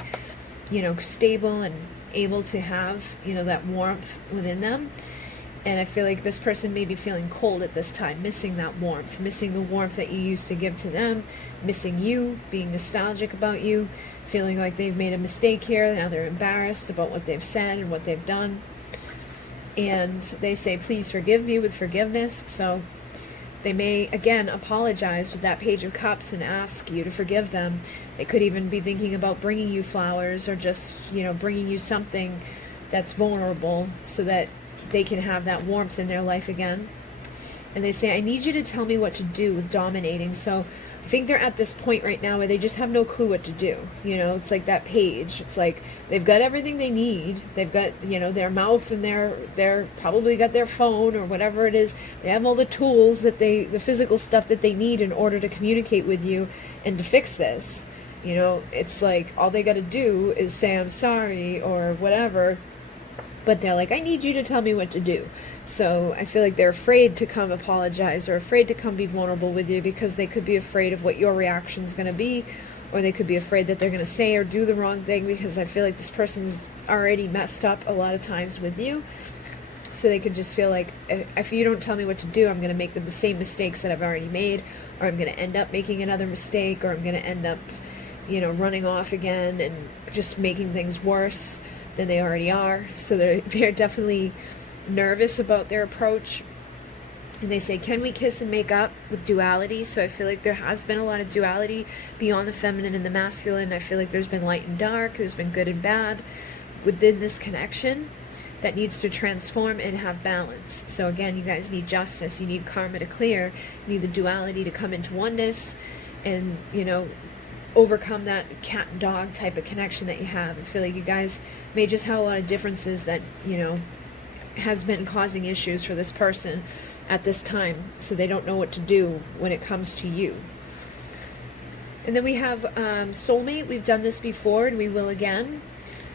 you know, stable and able to have, you know, that warmth within them. And I feel like this person may be feeling cold at this time, missing that warmth, missing the warmth that you used to give to them, missing you, being nostalgic about you, feeling like they've made a mistake here. Now they're embarrassed about what they've said and what they've done. And they say, please forgive me, with forgiveness. So they may, again, apologize with that Page of Cups and ask you to forgive them. They could even be thinking about bringing you flowers, or just, you know, bringing you something that's vulnerable so that they can have that warmth in their life again. And they say, I need you to tell me what to do with dominating. So I think they're at this point right now where they just have no clue what to do. You know, it's like that page. It's like they've got everything they need. They've got, you know, their mouth, and they're probably got their phone or whatever it is. They have all the tools that the physical stuff that they need in order to communicate with you and to fix this. You know, it's like all they got to do is say, I'm sorry, or whatever. But they're like, I need you to tell me what to do. So I feel like they're afraid to come apologize, or afraid to come be vulnerable with you, because they could be afraid of what your reaction is going to be, or they could be afraid that they're going to say or do the wrong thing, because I feel like this person's already messed up a lot of times with you. So they could just feel like, if you don't tell me what to do, I'm going to make the same mistakes that I've already made, or I'm going to end up making another mistake, or I'm going to end up, you know, running off again and just making things worse than they already are. So they're definitely nervous about their approach. And they say, can we kiss and make up, with duality? So I feel like there has been a lot of duality beyond the feminine and the masculine. I feel like there's been light and dark, there's been good and bad within this connection that needs to transform and have balance. So again, you guys need justice, you need karma to clear, you need the duality to come into oneness, and, you know, overcome that cat and dog type of connection that you have. I feel like you guys may just have a lot of differences that, you know, has been causing issues for this person at this time, so they don't know what to do when it comes to you. And then we have soulmate. We've done this before, and we will again.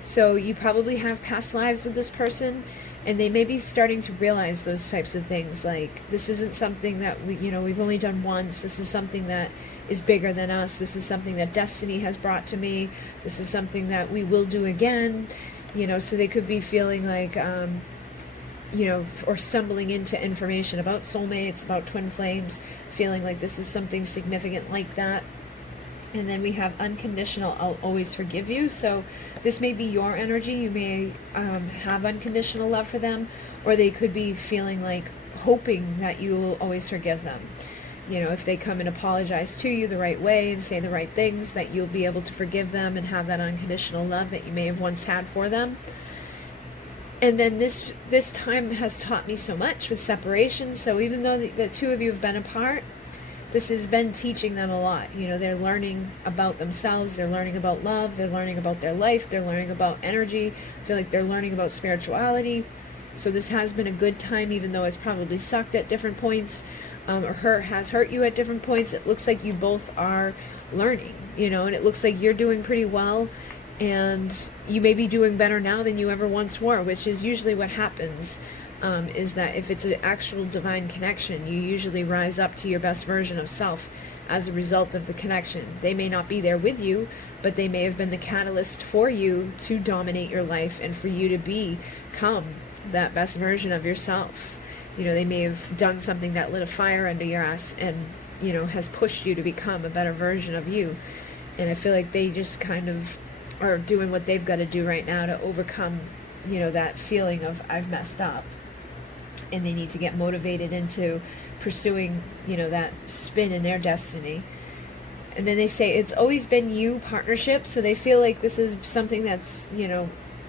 So you probably have past lives with this person, and they may be starting to realize those types of things, like, this isn't something that we, you know, we've only done once. This is something that is bigger than us. This is something that destiny has brought to me. This is something that we will do again. You know, so they could be feeling like, you know, or stumbling into information about soulmates, about twin flames, feeling like this is something significant like that. And then we have unconditional, I'll always forgive you. So this may be your energy. You may have unconditional love for them, or they could be feeling like, hoping that you will always forgive them. You know, if they come and apologize to you the right way and say the right things, that you'll be able to forgive them and have that unconditional love that you may have once had for them. And then this time has taught me so much with separation. So even though the two of you have been apart, this has been teaching them a lot. You know, they're learning about themselves, they're learning about love, they're learning about their life, they're learning about energy. I feel like they're learning about spirituality. So this has been a good time, even though it's probably sucked at different points, or has hurt you at different points. It looks like you both are learning, you know, and it looks like you're doing pretty well, and you may be doing better now than you ever once were, which is usually what happens. Is that if it's an actual divine connection, you usually rise up to your best version of self as a result of the connection. They may not be there with you, but they may have been the catalyst for you to dominate your life and for you to become that best version of yourself. You know, they may have done something that lit a fire under your ass and, you know, has pushed you to become a better version of you. And I feel like they just kind of are doing what they've got to do right now to overcome, you know, that feeling of, I've messed up. And they need to get motivated into pursuing, you know, that spin in their destiny. And then they say it's always been you partnership. So they feel like this is something that's, you know,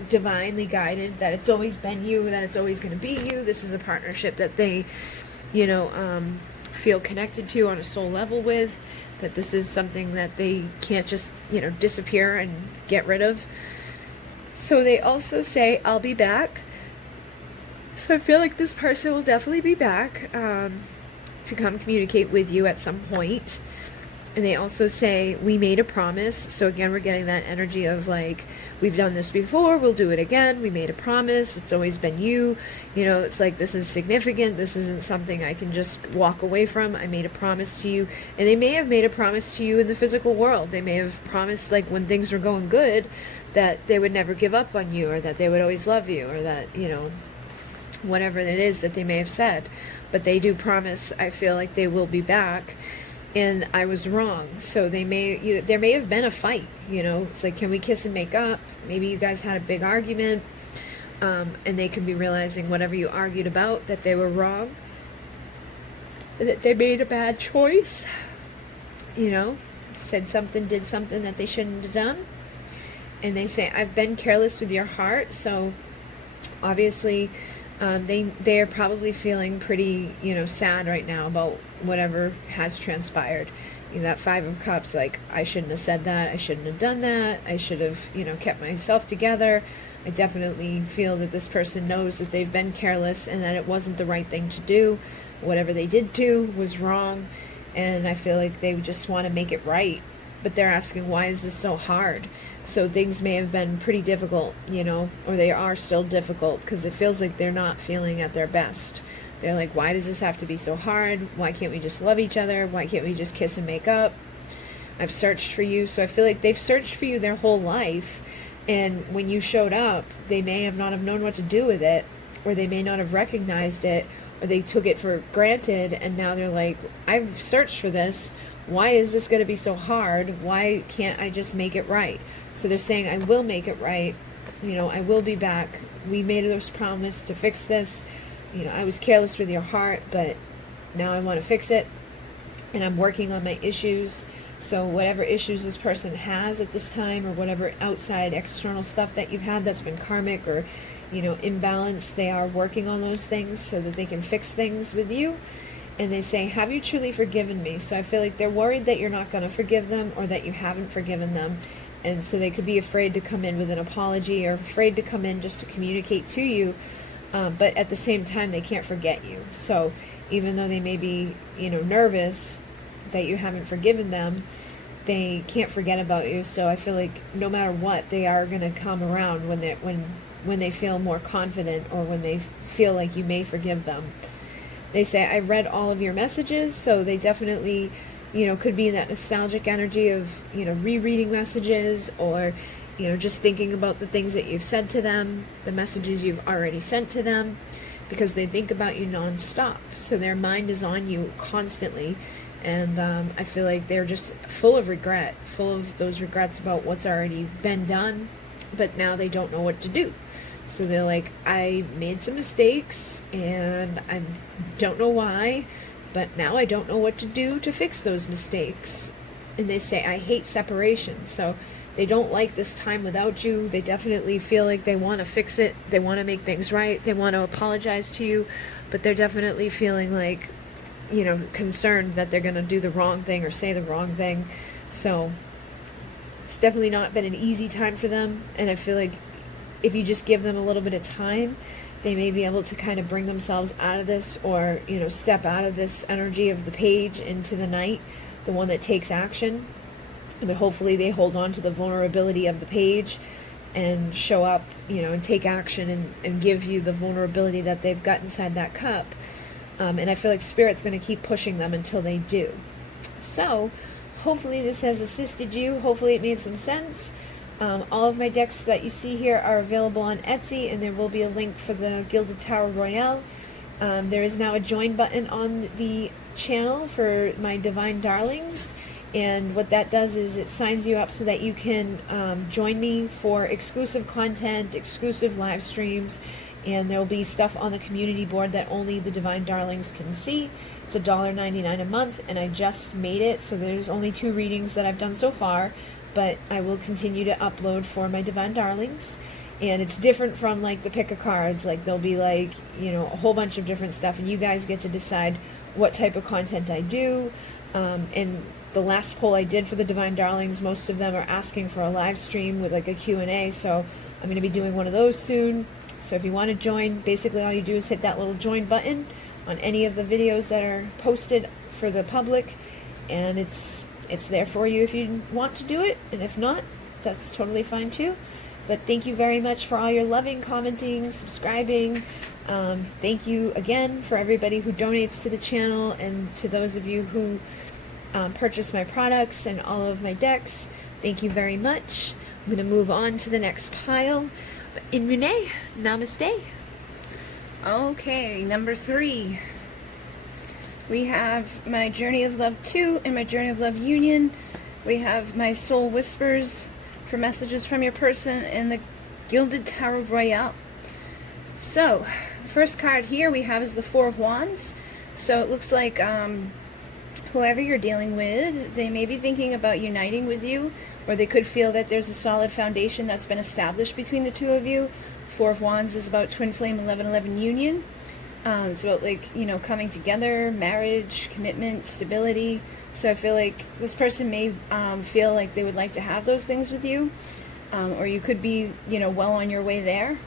divinely guided, that it's always been you, that it's always going to be you. This is a partnership that they, you know, feel connected to on a soul level with, that this is something that they can't just, you know, disappear and get rid of. So they also say, I'll be back. So I feel like this person will definitely be back to come communicate with you at some point. And they also say, we made a promise. So again, we're getting that energy of like, we've done this before, we'll do it again. We made a promise. It's always been you. You know, it's like, this is significant. This isn't something I can just walk away from. I made a promise to you. And they may have made a promise to you in the physical world. They may have promised, like, when things were going good, that they would never give up on you, or that they would always love you, or that, you know, whatever it is that they may have said. But they do promise, I feel like they will be back. And I was wrong. So there may have been a fight, you know. It's like, can we kiss and make up? Maybe you guys had a big argument, and they can be realizing whatever you argued about, that they were wrong, that they made a bad choice, you know, said something, did something that they shouldn't have done. And they say, I've been careless with your heart. So obviously they are probably feeling pretty, you know, sad right now about whatever has transpired. You know, that Five of Cups, like, I shouldn't have said that, I shouldn't have done that, I should have, you know, kept myself together. I definitely feel that this person knows that they've been careless and that it wasn't the right thing to do. Whatever they did do was wrong, and I feel like they just want to make it right. But they're asking, why is this so hard? So things may have been pretty difficult, you know, or they are still difficult, because it feels like they're not feeling at their best. They're like, why does this have to be so hard? Why can't we just love each other? Why can't we just kiss and make up? I've searched for you. So I feel like they've searched for you their whole life. And when you showed up, they may have not have known what to do with it, or they may not have recognized it, or they took it for granted. And now they're like, I've searched for this. Why is this going to be so hard? Why can't I just make it right? So they're saying, I will make it right. You know, I will be back. We made this promise to fix this. You know, I was careless with your heart, but now I want to fix it. And I'm working on my issues. So whatever issues this person has at this time, or whatever outside external stuff that you've had that's been karmic or, you know, imbalanced, they are working on those things so that they can fix things with you. And they say, have you truly forgiven me? So I feel like they're worried that you're not going to forgive them, or that you haven't forgiven them. And so they could be afraid to come in with an apology, or afraid to come in just to communicate to you. But at the same time, they can't forget you. So even though they may be, you know, nervous that you haven't forgiven them, they can't forget about you. So I feel like no matter what, they are going to come around when they feel more confident, or when they feel like you may forgive them. They say, I read all of your messages. So they definitely, you know, could be in that nostalgic energy of, you know, rereading messages, or, you know, just thinking about the things that you've said to them, the messages you've already sent to them, because they think about you nonstop. So their mind is on you constantly. And I feel like they're just full of regret, full of those regrets about what's already been done, but now they don't know what to do. So they're like, I made some mistakes and I don't know why, but now I don't know what to do to fix those mistakes. And they say, I hate separation. So they don't like this time without you. They definitely feel like they want to fix it. They want to make things right. They want to apologize to you, but they're definitely feeling like, you know, concerned that they're going to do the wrong thing or say the wrong thing. So it's definitely not been an easy time for them. And I feel like if you just give them a little bit of time, they may be able to kind of bring themselves out of this, or, you know, step out of this energy of the Page into the Knight, the one that takes action. But hopefully they hold on to the vulnerability of the Page and show up, you know, and take action, and give you the vulnerability that they've got inside that cup. And I feel like Spirit's going to keep pushing them until they do. So hopefully this has assisted you. Hopefully it made some sense. All of my decks that you see here are available on Etsy, and there will be a link for the Gilded Tower Royale. There is now a join button on the channel for my Divine Darlings, and what that does is it signs you up so that you can join me for exclusive content, exclusive live streams, and there will be stuff on the community board that only the Divine Darlings can see. It's $1.99 a month, and I just made it, so there's only 2 readings that I've done so far, but I will continue to upload for my Divine Darlings. And it's different from like the pick of cards. Like there'll be like, you know, a whole bunch of different stuff, and you guys get to decide what type of content I do. And the last poll I did for the Divine Darlings, most of them are asking for a live stream with like a Q&A, so I'm going to be doing one of those soon. So if you want to join, basically all you do is hit that little join button on any of the videos that are posted for the public, and it's it's there for you if you want to do it, and if not, that's totally fine too. But thank you very much for all your loving, commenting, subscribing. Thank you again for everybody who donates to the channel, and to those of you who purchase my products and all of my decks. Thank you very much. I'm going to move on to the next pile. In Renee, namaste. Okay, number 3. We have my Journey of Love 2 and my Journey of Love Union. We have my Soul Whispers for messages from your person, and the Gilded Tarot Royale. So, the first card here we have is the Four of Wands. So it looks like whoever you're dealing with, they may be thinking about uniting with you, or they could feel that there's a solid foundation that's been established between the two of you. Four of Wands is about twin flame 11-11 union. It's about, like, you know, coming together, marriage, commitment, stability. So I feel like this person may feel like they would like to have those things with you, or you could be, you know, well on your way there.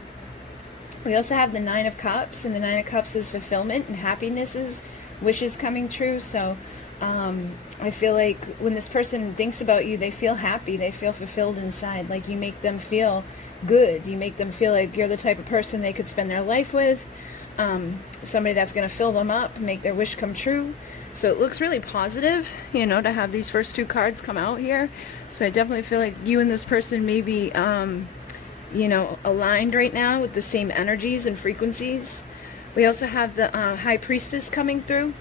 We also have the Nine of Cups, and the Nine of Cups is fulfillment and happiness, is wishes coming true. So I feel like when this person thinks about you, they feel happy, they feel fulfilled inside. Like, you make them feel good, you make them feel like you're the type of person they could spend their life with, somebody that's going to fill them up, make their wish come true. So it looks really positive, you know, to have these first 2 cards come out here. So I definitely feel like you and this person may be you know, aligned right now with the same energies and frequencies. We also have the High Priestess coming through,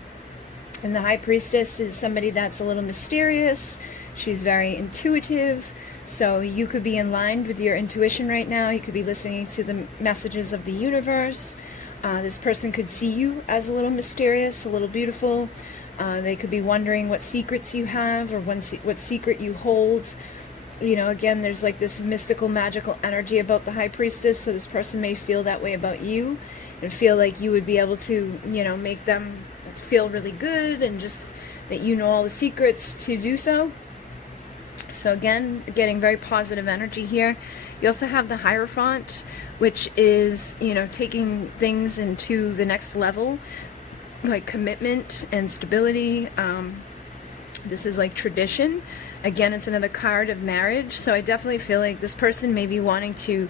and the High Priestess is somebody that's a little mysterious. She's very intuitive, so you could be in line with your intuition right now. You could be listening to the messages of the universe. This person could see you as a little mysterious, a little beautiful. They could be wondering what secrets you have, or what secret you hold. You know, again, there's like this mystical, magical energy about the High Priestess, so this person may feel that way about you, and feel like you would be able to, you know, make them feel really good, and just that you know all the secrets to do so. So again, getting very positive energy here. You also have the Hierophant, which is, you know, taking things into the next level, like commitment and stability. This is like tradition. Again, it's another card of marriage. So I definitely feel like this person may be wanting to,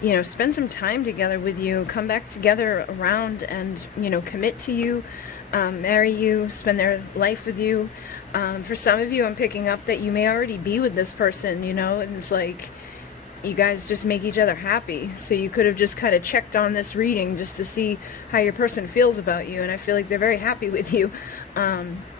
you know, spend some time together with you, come back together around, and, you know, commit to you, marry you, spend their life with you. For some of you, I'm picking up that you may already be with this person, you know, and it's like you guys just make each other happy. So you could have just kind of checked on this reading just to see how your person feels about you, and I feel like they're very happy with you.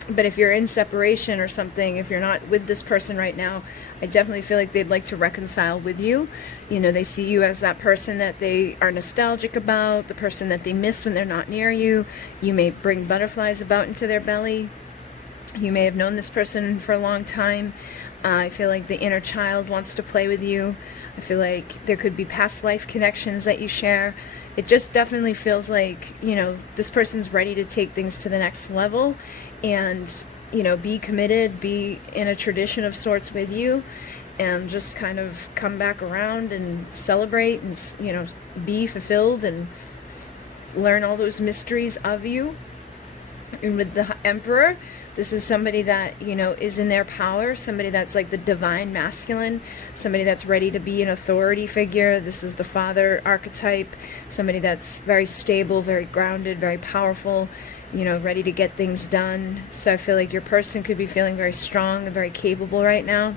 But if you're in separation or something, if you're not with this person right now, I definitely feel like they'd like to reconcile with you. You know, they see you as that person that they are nostalgic about, the person that they miss when they're not near you. You may bring butterflies about into their belly. You may have known this person for a long time. I feel like the inner child wants to play with you. I feel like there could be past life connections that you share. It just definitely feels like, you know, this person's ready to take things to the next level, and, you know, be committed, be in a tradition of sorts with you, and just kind of come back around and celebrate and, you know, be fulfilled and learn all those mysteries of you. And with the Emperor, this is somebody that, you know, is in their power, somebody that's like the divine masculine, somebody that's ready to be an authority figure. This is the father archetype, somebody that's very stable, very grounded, very powerful, you know, ready to get things done. So I feel like your person could be feeling very strong and very capable right now.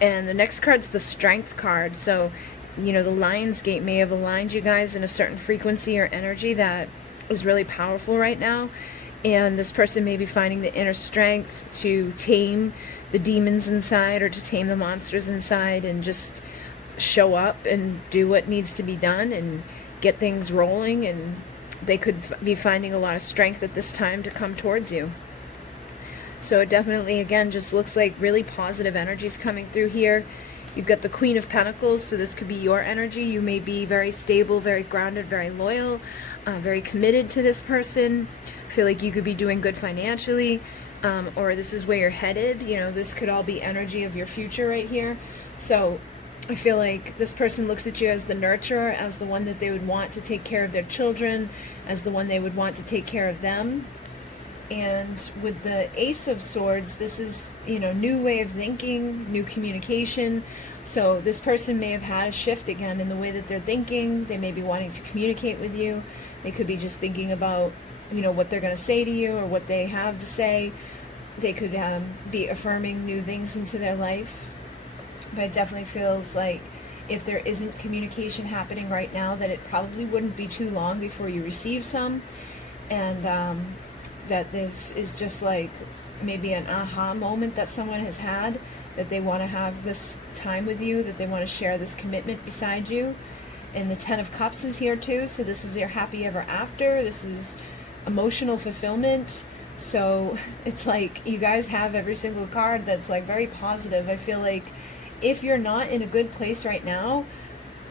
And the next card's the Strength card. So, you know, the Lion's Gate may have aligned you guys in a certain frequency or energy that is really powerful right now. And this person may be finding the inner strength to tame the demons inside, or to tame the monsters inside, and just show up and do what needs to be done and get things rolling. And they could be finding a lot of strength at this time to come towards you. So it definitely, again, just looks like really positive energies coming through here. You've got the Queen of Pentacles, so this could be your energy. You may be very stable, very grounded, very loyal, very committed to this person. I feel like you could be doing good financially, or this is where you're headed. You know, this could all be energy of your future right here. So I feel like this person looks at you as the nurturer, as the one that they would want to take care of their children, as the one they would want to take care of them. And with the Ace of Swords, this is, new way of thinking, new communication. So this person may have had a shift again in the way that they're thinking. They may be wanting to communicate with you. They could be just thinking about, what they're going to say to you or what they have to say. They could be affirming new things into their life. But it definitely feels like if there isn't communication happening right now, that it probably wouldn't be too long before you receive some. And that this is just like maybe an aha moment that someone has had, that they want to have this time with you, that they want to share this commitment beside you. And the Ten of Cups is here too, so this is your happy ever after. This is emotional fulfillment. So it's like you guys have every single card that's like very positive. I feel like if you're not in a good place right now,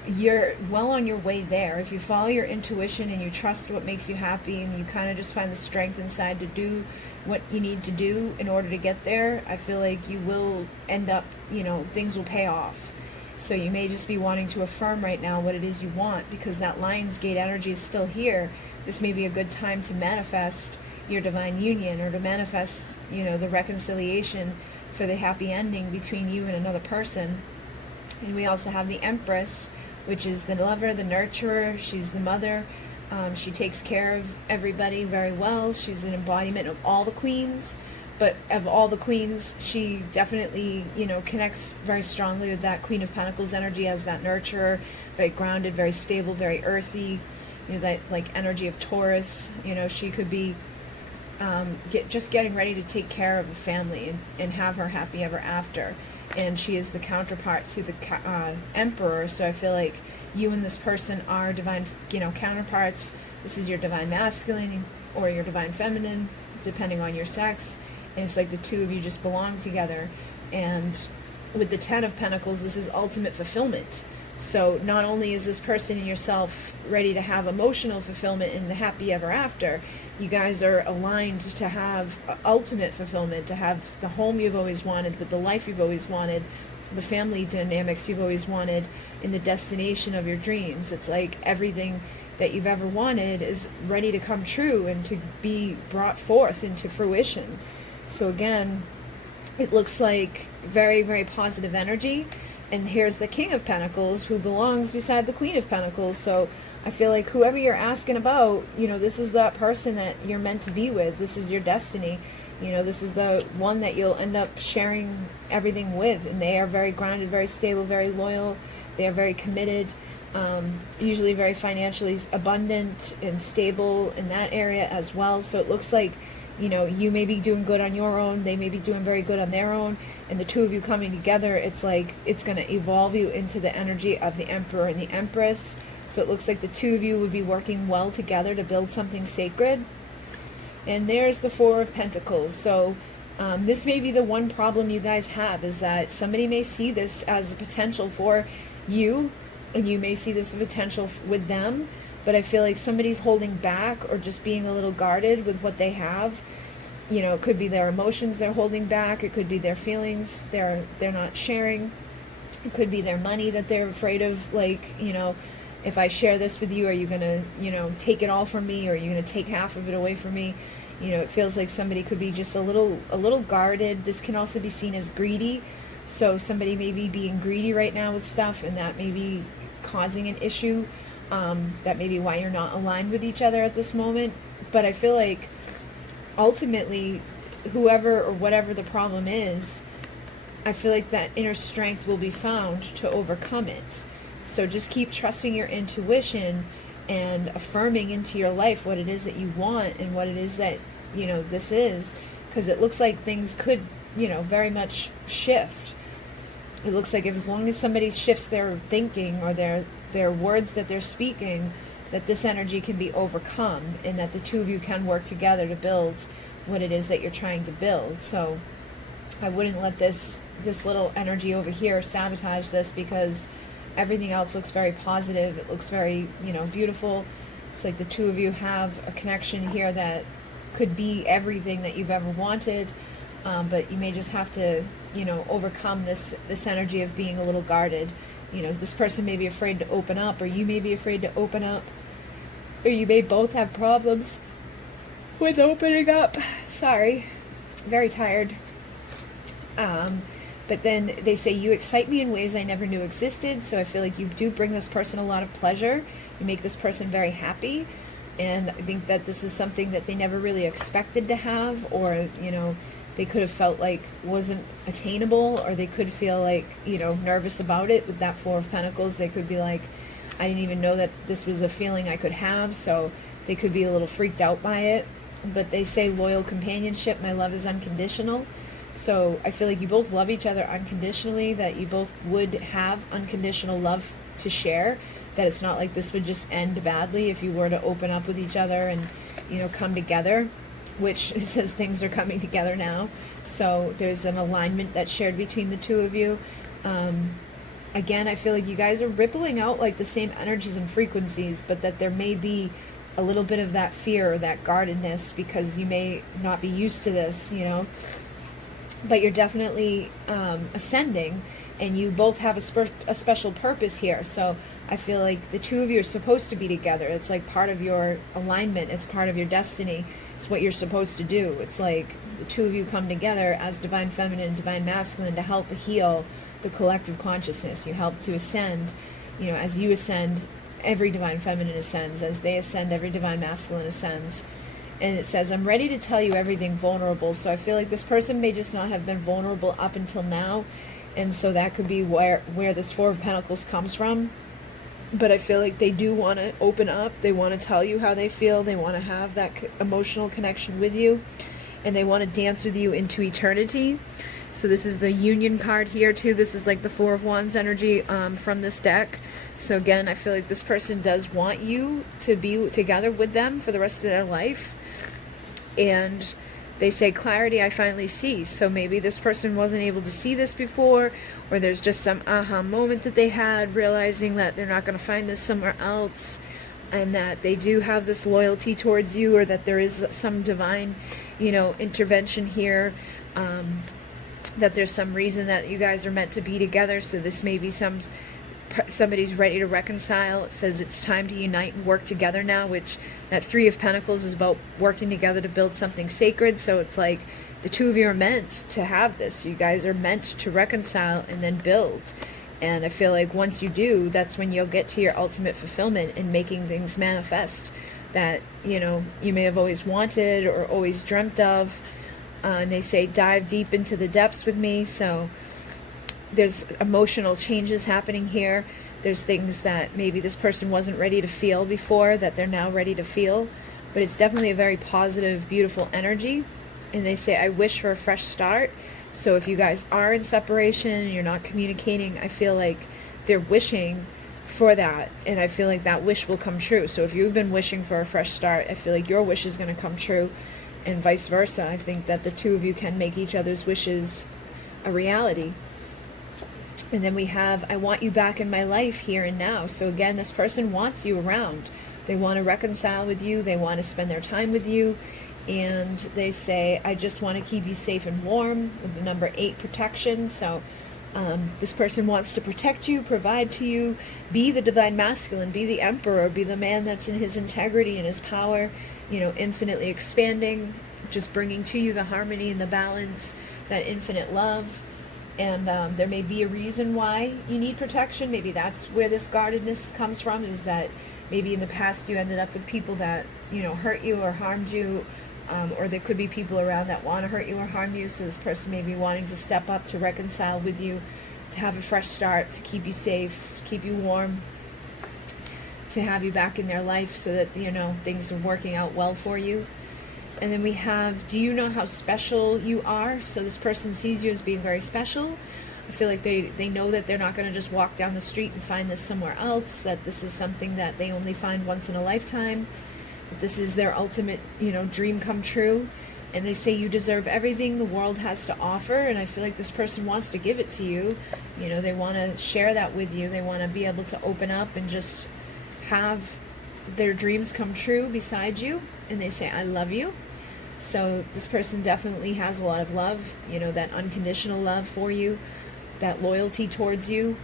you're well on your way there. If you follow your intuition and you trust what makes you happy, and you kind of just find the strength inside to do what you need to do in order to get there, I feel like you will end up, things will pay off. So you may just be wanting to affirm right now what it is you want, because that Lionsgate energy is still here. This may be a good time to manifest your divine union, or to manifest, the reconciliation for the happy ending between you and another person. And we also have the Empress, which is the lover, the nurturer. She's the mother. She takes care of everybody very well. She's an embodiment of all the queens. But of all the queens, she definitely, connects very strongly with that Queen of Pentacles energy as that nurturer. Very grounded, very stable, very earthy. That like energy of Taurus. She could be just getting ready to take care of a family and have her happy ever after. And she is the counterpart to the Emperor. So I feel like you and this person are divine, counterparts. This is your divine masculine or your divine feminine, depending on your sex. And it's like the two of you just belong together. And with the Ten of Pentacles, this is ultimate fulfillment. So not only is this person and yourself ready to have emotional fulfillment in the happy ever after, you guys are aligned to have ultimate fulfillment, to have the home you've always wanted, with the life you've always wanted, the family dynamics you've always wanted, in the destination of your dreams. It's like everything that you've ever wanted is ready to come true and to be brought forth into fruition. So again, it looks like very, very positive energy. And here's the King of Pentacles, who belongs beside the Queen of Pentacles. So I feel like whoever you're asking about, this is that person that you're meant to be with. This is your destiny. This is the one that you'll end up sharing everything with. And they are very grounded, very stable, very loyal. They are very committed, usually very financially abundant and stable in that area as well. So it looks like, you may be doing good on your own. They may be doing very good on their own. And the two of you coming together, it's like it's going to evolve you into the energy of the Emperor and the Empress. So it looks like the two of you would be working well together to build something sacred. And there's the Four of Pentacles. So this may be the one problem you guys have, is that somebody may see this as a potential for you, and you may see this potential with them. But I feel like somebody's holding back or just being a little guarded with what they have. It could be their emotions they're holding back. It could be their feelings they're not sharing. It could be their money that they're afraid of, like, if I share this with you, are you going to, take it all from me, or are you going to take half of it away from me? It feels like somebody could be just a little guarded. This can also be seen as greedy. So somebody may be being greedy right now with stuff, and that may be causing an issue. That may be why you're not aligned with each other at this moment. But I feel like ultimately, whoever or whatever the problem is, I feel like that inner strength will be found to overcome it. So just keep trusting your intuition and affirming into your life what it is that you want and what it is that, this is. Because it looks like things could, very much shift. It looks like as long as somebody shifts their thinking or their words that they're speaking, that this energy can be overcome, and that the two of you can work together to build what it is that you're trying to build. So I wouldn't let this little energy over here sabotage this, because everything else looks very positive. It looks very, beautiful. It's like the two of you have a connection here that could be everything that you've ever wanted. But you may just have to, overcome this energy of being a little guarded. This person may be afraid to open up, or you may be afraid to open up, or you may both have problems with opening up. Sorry, very tired. But then they say, you excite me in ways I never knew existed. So I feel like you do bring this person a lot of pleasure. You make this person very happy. And I think that this is something that they never really expected to have, or, you know, they could have felt like wasn't attainable, or they could feel like, you know, nervous about it. With that Four of Pentacles, they could be like, I didn't even know that this was a feeling I could have. So they could be a little freaked out by it. But they say loyal companionship, my love is unconditional. So I feel like you both love each other unconditionally, that you both would have unconditional love to share, that it's not like this would just end badly if you were to open up with each other and, you know, come together, which it says things are coming together now. So there's an alignment that's shared between the two of you. Again, I feel like you guys are rippling out like the same energies and frequencies, but that there may be a little bit of that fear or that guardedness because you may not be used to this, you know. But you're definitely ascending, and you both have a special purpose here. So I feel like the two of you are supposed to be together. It's like part of your alignment. It's part of your destiny. It's what you're supposed to do. It's like the two of you come together as divine feminine and divine masculine to help heal the collective consciousness. You help to ascend. You know, as you ascend, every divine feminine ascends. As they ascend, every divine masculine ascends. And it says, I'm ready to tell you everything vulnerable. So I feel like this person may just not have been vulnerable up until now. And so that could be where this Four of Pentacles comes from. But I feel like they do want to open up. They want to tell you how they feel. They want to have that emotional connection with you. And they want to dance with you into eternity. So this is the Union card here too. This is like the Four of Wands energy from this deck. So again, I feel like this person does want you to be together with them for the rest of their life. And they say, clarity I finally see. So maybe this person wasn't able to see this before, or there's just some aha moment that they had, realizing that they're not going to find this somewhere else, and that they do have this loyalty towards you, or that there is some divine, you know, intervention here, that there's some reason that you guys are meant to be together. So this may be somebody's ready to reconcile. It says it's time to unite and work together now, which that Three of Pentacles is about working together to build something sacred. So it's like the two of you are meant to have this. You guys are meant to reconcile and then build. And I feel like once you do, that's when you'll get to your ultimate fulfillment in making things manifest that, you know, you may have always wanted or always dreamt of. And they say, dive deep into the depths with me. So there's emotional changes happening here. There's things that maybe this person wasn't ready to feel before that they're now ready to feel. But it's definitely a very positive, beautiful energy. And they say, I wish for a fresh start. So if you guys are in separation and you're not communicating, I feel like they're wishing for that. And I feel like that wish will come true. So if you've been wishing for a fresh start, I feel like your wish is going to come true. And vice versa. I think that the two of you can make each other's wishes a reality. And then we have, I want you back in my life here and now. So again, this person wants you around. They want to reconcile with you. They want to spend their time with you. And they say, I just want to keep you safe and warm, with the number 8, protection. So this person wants to protect you, provide to you, be the divine masculine, be the emperor, be the man that's in his integrity and his power, you know, infinitely expanding, just bringing to you the harmony and the balance, that infinite love. And there may be a reason why you need protection. Maybe that's where this guardedness comes from, is that maybe in the past you ended up with people that, you know, hurt you or harmed you, or there could be people around that want to hurt you or harm you. So this person may be wanting to step up to reconcile with you, to have a fresh start, to keep you safe, to keep you warm, to have you back in their life so that, you know, things are working out well for you. And then we have, do you know how special you are? So this person sees you as being very special. I feel like they know that they're not going to just walk down the street and find this somewhere else, that this is something that they only find once in a lifetime, that this is their ultimate, you know, dream come true. And they say you deserve everything the world has to offer. And I feel like this person wants to give it to you. You know, they want to share that with you. They want to be able to open up and just have their dreams come true beside you. And they say, I love you. So this person definitely has a lot of love, you know, that unconditional love for you, that loyalty towards you.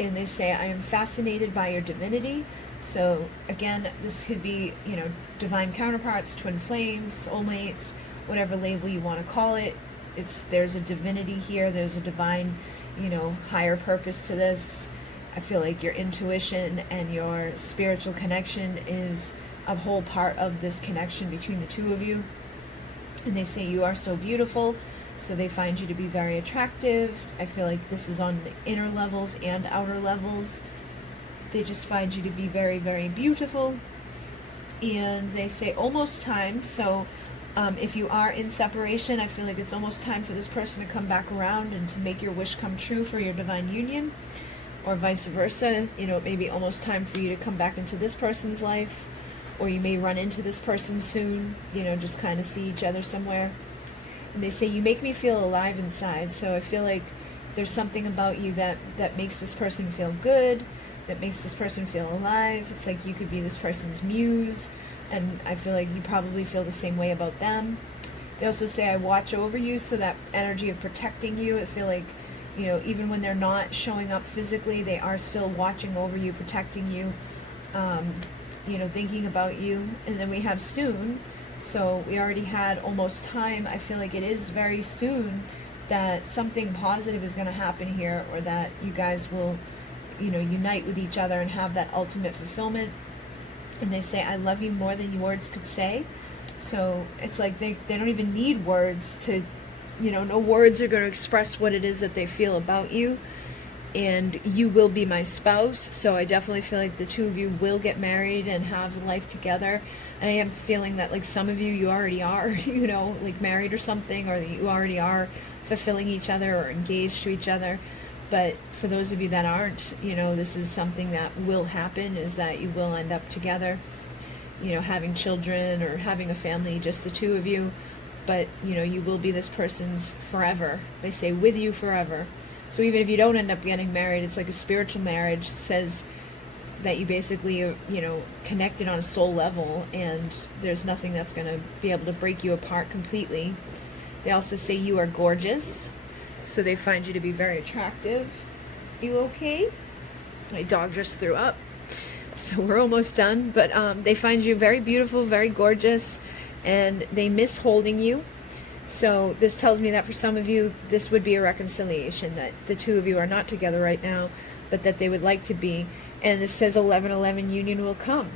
And they say, I am fascinated by your divinity. So again, this could be, you know, divine counterparts, twin flames, soulmates, whatever label you want to call it. There's a divinity here. There's a divine, higher purpose to this. I feel like your intuition and your spiritual connection is a whole part of this connection between the two of you. And they say you are so beautiful, so they find you to be very attractive. I feel like this is on the inner levels and outer levels. They just find you to be very, very beautiful. And they say almost time. So if you are in separation, I feel like it's almost time for this person to come back around and to make your wish come true for your divine union, or vice versa. It may be almost time for you to come back into this person's life, or you may run into this person soon, just kind of see each other somewhere. And they say you make me feel alive inside. So I feel like there's something about you that makes this person feel good, that makes this person feel alive. It's like you could be this person's muse, and I feel like you probably feel the same way about them. They also say I watch over you, so that energy of protecting you. I feel like, even when they're not showing up physically, they are still watching over you, protecting you, thinking about you. And then we have soon. So we already had almost time. I feel like it is very soon that something positive is going to happen here, or that you guys will, unite with each other and have that ultimate fulfillment. And they say, I love you more than your words could say. So it's like they don't even need words to, no words are going to express what it is that they feel about you. And you will be my spouse. So I definitely feel like the two of you will get married and have life together. And I am feeling that, like, some of you already are, like married or something, or you already are fulfilling each other or engaged to each other. But for those of you that aren't, this is something that will happen, is that you will end up together, having children or having a family, just the two of you. But, you will be this person's forever. They say with you forever. So even if you don't end up getting married, it's like a spiritual marriage. It says that you basically, connected on a soul level, and there's nothing that's going to be able to break you apart completely. They also say you are gorgeous. So they find you to be very attractive. You okay? My dog just threw up. So we're almost done. But they find you very beautiful, very gorgeous, and they miss holding you. So this tells me that for some of you, this would be a reconciliation, that the two of you are not together right now, but that they would like to be. And it says 11/11 union will come.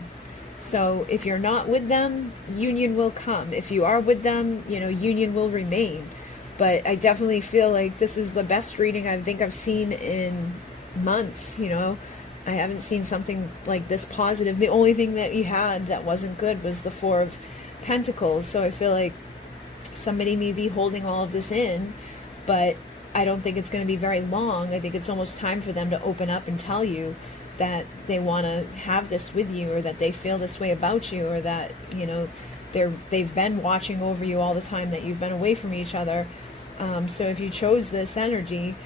So if you're not with them, union will come. If you are with them, union will remain. But I definitely feel like this is the best reading I think I've seen in months. I haven't seen something like this positive. The only thing that you had that wasn't good was the Four of Pentacles. So I feel like somebody may be holding all of this in, but I don't think it's going to be very long. I think it's almost time for them to open up and tell you that they want to have this with you, or that they feel this way about you, or that, they've been watching over you all the time that you've been away from each other. So if you chose this energy,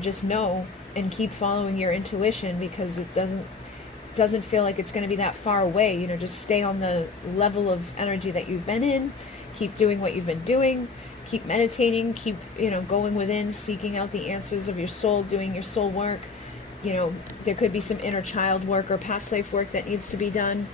just know and keep following your intuition, because it doesn't feel like it's going to be that far away. Just stay on the level of energy that you've been in. Keep doing what you've been doing. Keep meditating. Keep, going within, seeking out the answers of your soul, doing your soul work. There could be some inner child work or past life work that needs to be done.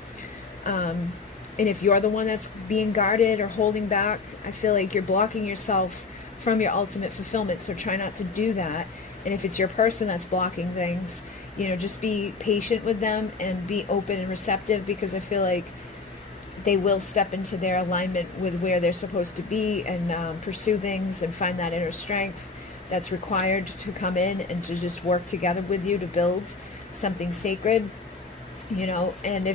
And if you're the one that's being guarded or holding back, I feel like you're blocking yourself from your ultimate fulfillment. So try not to do that. And if it's your person that's blocking things, just be patient with them and be open and receptive, because I feel like they will step into their alignment with where they're supposed to be, and pursue things and find that inner strength that's required to come in and to just work together with you to build something sacred. And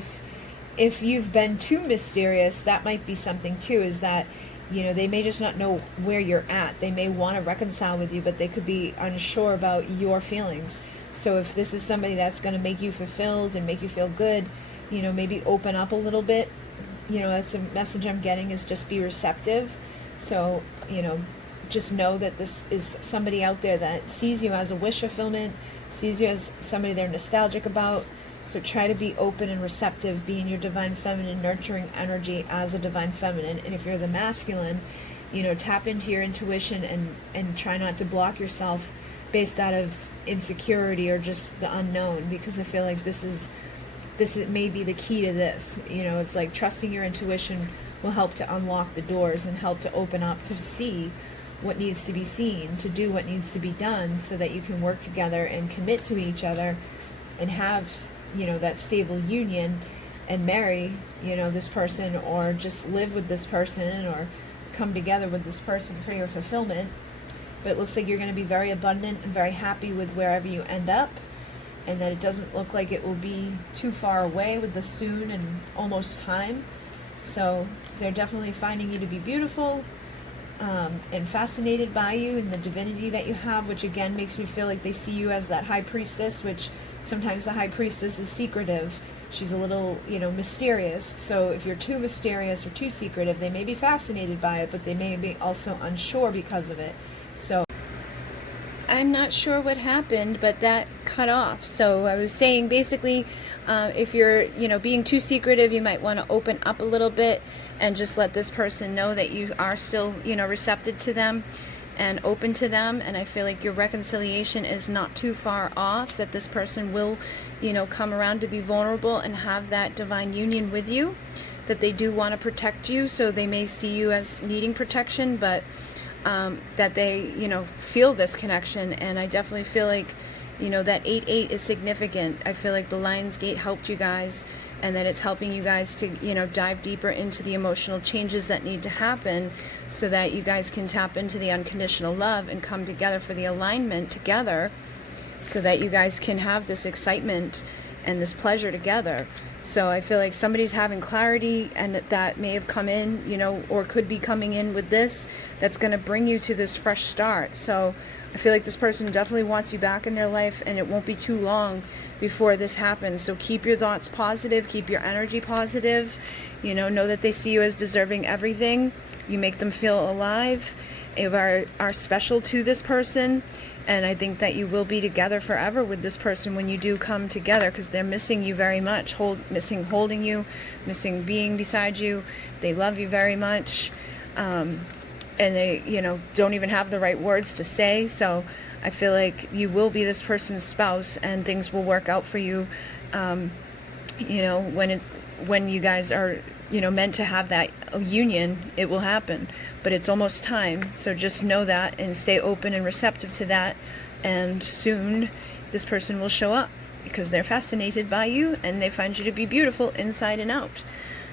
if you've been too mysterious, that might be something too, is that they may just not know where you're at. They may want to reconcile with you, but they could be unsure about your feelings. So if this is somebody that's going to make you fulfilled and make you feel good, maybe open up a little bit. That's a message I'm getting, is just be receptive. So, just know that this is somebody out there that sees you as a wish fulfillment, sees you as somebody they're nostalgic about. So try to be open and receptive, be in your divine feminine, nurturing energy as a divine feminine. And if you're the masculine, tap into your intuition and try not to block yourself based out of insecurity or just the unknown, because I feel like this is may be the key to this. You know, it's like trusting your intuition will help to unlock the doors and help to open up to see what needs to be seen, to do what needs to be done, so that you can work together and commit to each other and have, you know, that stable union and marry, you know, this person, or just live with this person, or come together with this person for your fulfillment. But it looks like you're going to be very abundant and very happy with wherever you end up, and that it doesn't look like it will be too far away with the soon and almost time. So they're definitely finding you to be beautiful, and fascinated by you and the divinity that you have, which again makes me feel like they see you as that high priestess, which sometimes the high priestess is secretive. She's a little, you know, mysterious. So if you're too mysterious or too secretive, they may be fascinated by it, but they may be also unsure because of it. So I'm not sure what happened, but that cut off. So I was saying, basically, if you're, you know, being too secretive, you might want to open up a little bit and just let this person know that you are still, you know, receptive to them and open to them. And I feel like your reconciliation is not too far off, that this person will, you know, come around to be vulnerable and have that divine union with you, that they do want to protect you. So they may see you as needing protection, but that they, you know, feel this connection. And I definitely feel like, you know, that 8-8 is significant. I feel like the Lion's Gate helped you guys, and that it's helping you guys to, you know, dive deeper into the emotional changes that need to happen, so that you guys can tap into the unconditional love and come together for the alignment together, so that you guys can have this excitement and this pleasure together. So I feel like somebody's having clarity, and that may have come in, you know, or could be coming in with this, that's going to bring you to this fresh start. So I feel like this person definitely wants you back in their life, and it won't be too long before this happens. So keep your thoughts positive, keep your energy positive, you know that they see you as deserving everything. You make them feel alive, are special to this person. And I think that you will be together forever with this person when you do come together, because they're missing you very much, missing holding you, missing being beside you. They love you very much, and they, you know, don't even have the right words to say. So I feel like you will be this person's spouse, and things will work out for you. You know, when you guys are, you know, meant to have that union, it will happen. But it's almost time. So just know that and stay open and receptive to that. And soon this person will show up, because they're fascinated by you and they find you to be beautiful inside and out.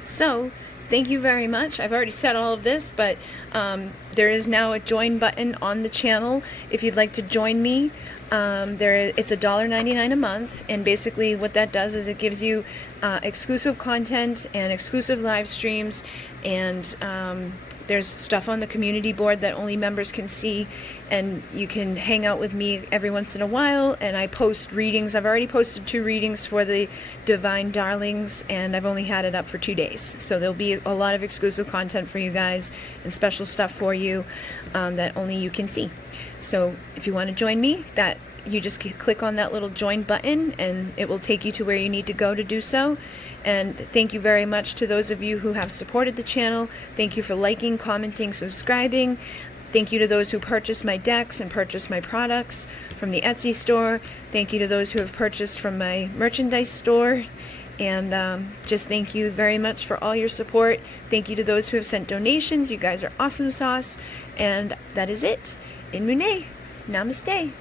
So thank you very much. I've already said all of this, but there is now a join button on the channel if you'd like to join me. It's $1.99 a month, and basically what that does is it gives you exclusive content and exclusive live streams, and there's stuff on the community board that only members can see, and you can hang out with me every once in a while, and I post readings. I've already posted 2 readings for the Divine Darlings, and I've only had it up for 2 days. So there'll be a lot of exclusive content for you guys and special stuff for you that only you can see. So if you want to join me, you just click on that little join button, and it will take you to where you need to go to do so. And thank you very much to those of you who have supported the channel. Thank you for liking, commenting, subscribing. Thank you to those who purchased my decks and purchased my products from the Etsy store. Thank you to those who have purchased from my merchandise store. And just thank you very much for all your support. Thank you to those who have sent donations. You guys are awesome sauce. And that is it. In Mune. Namaste.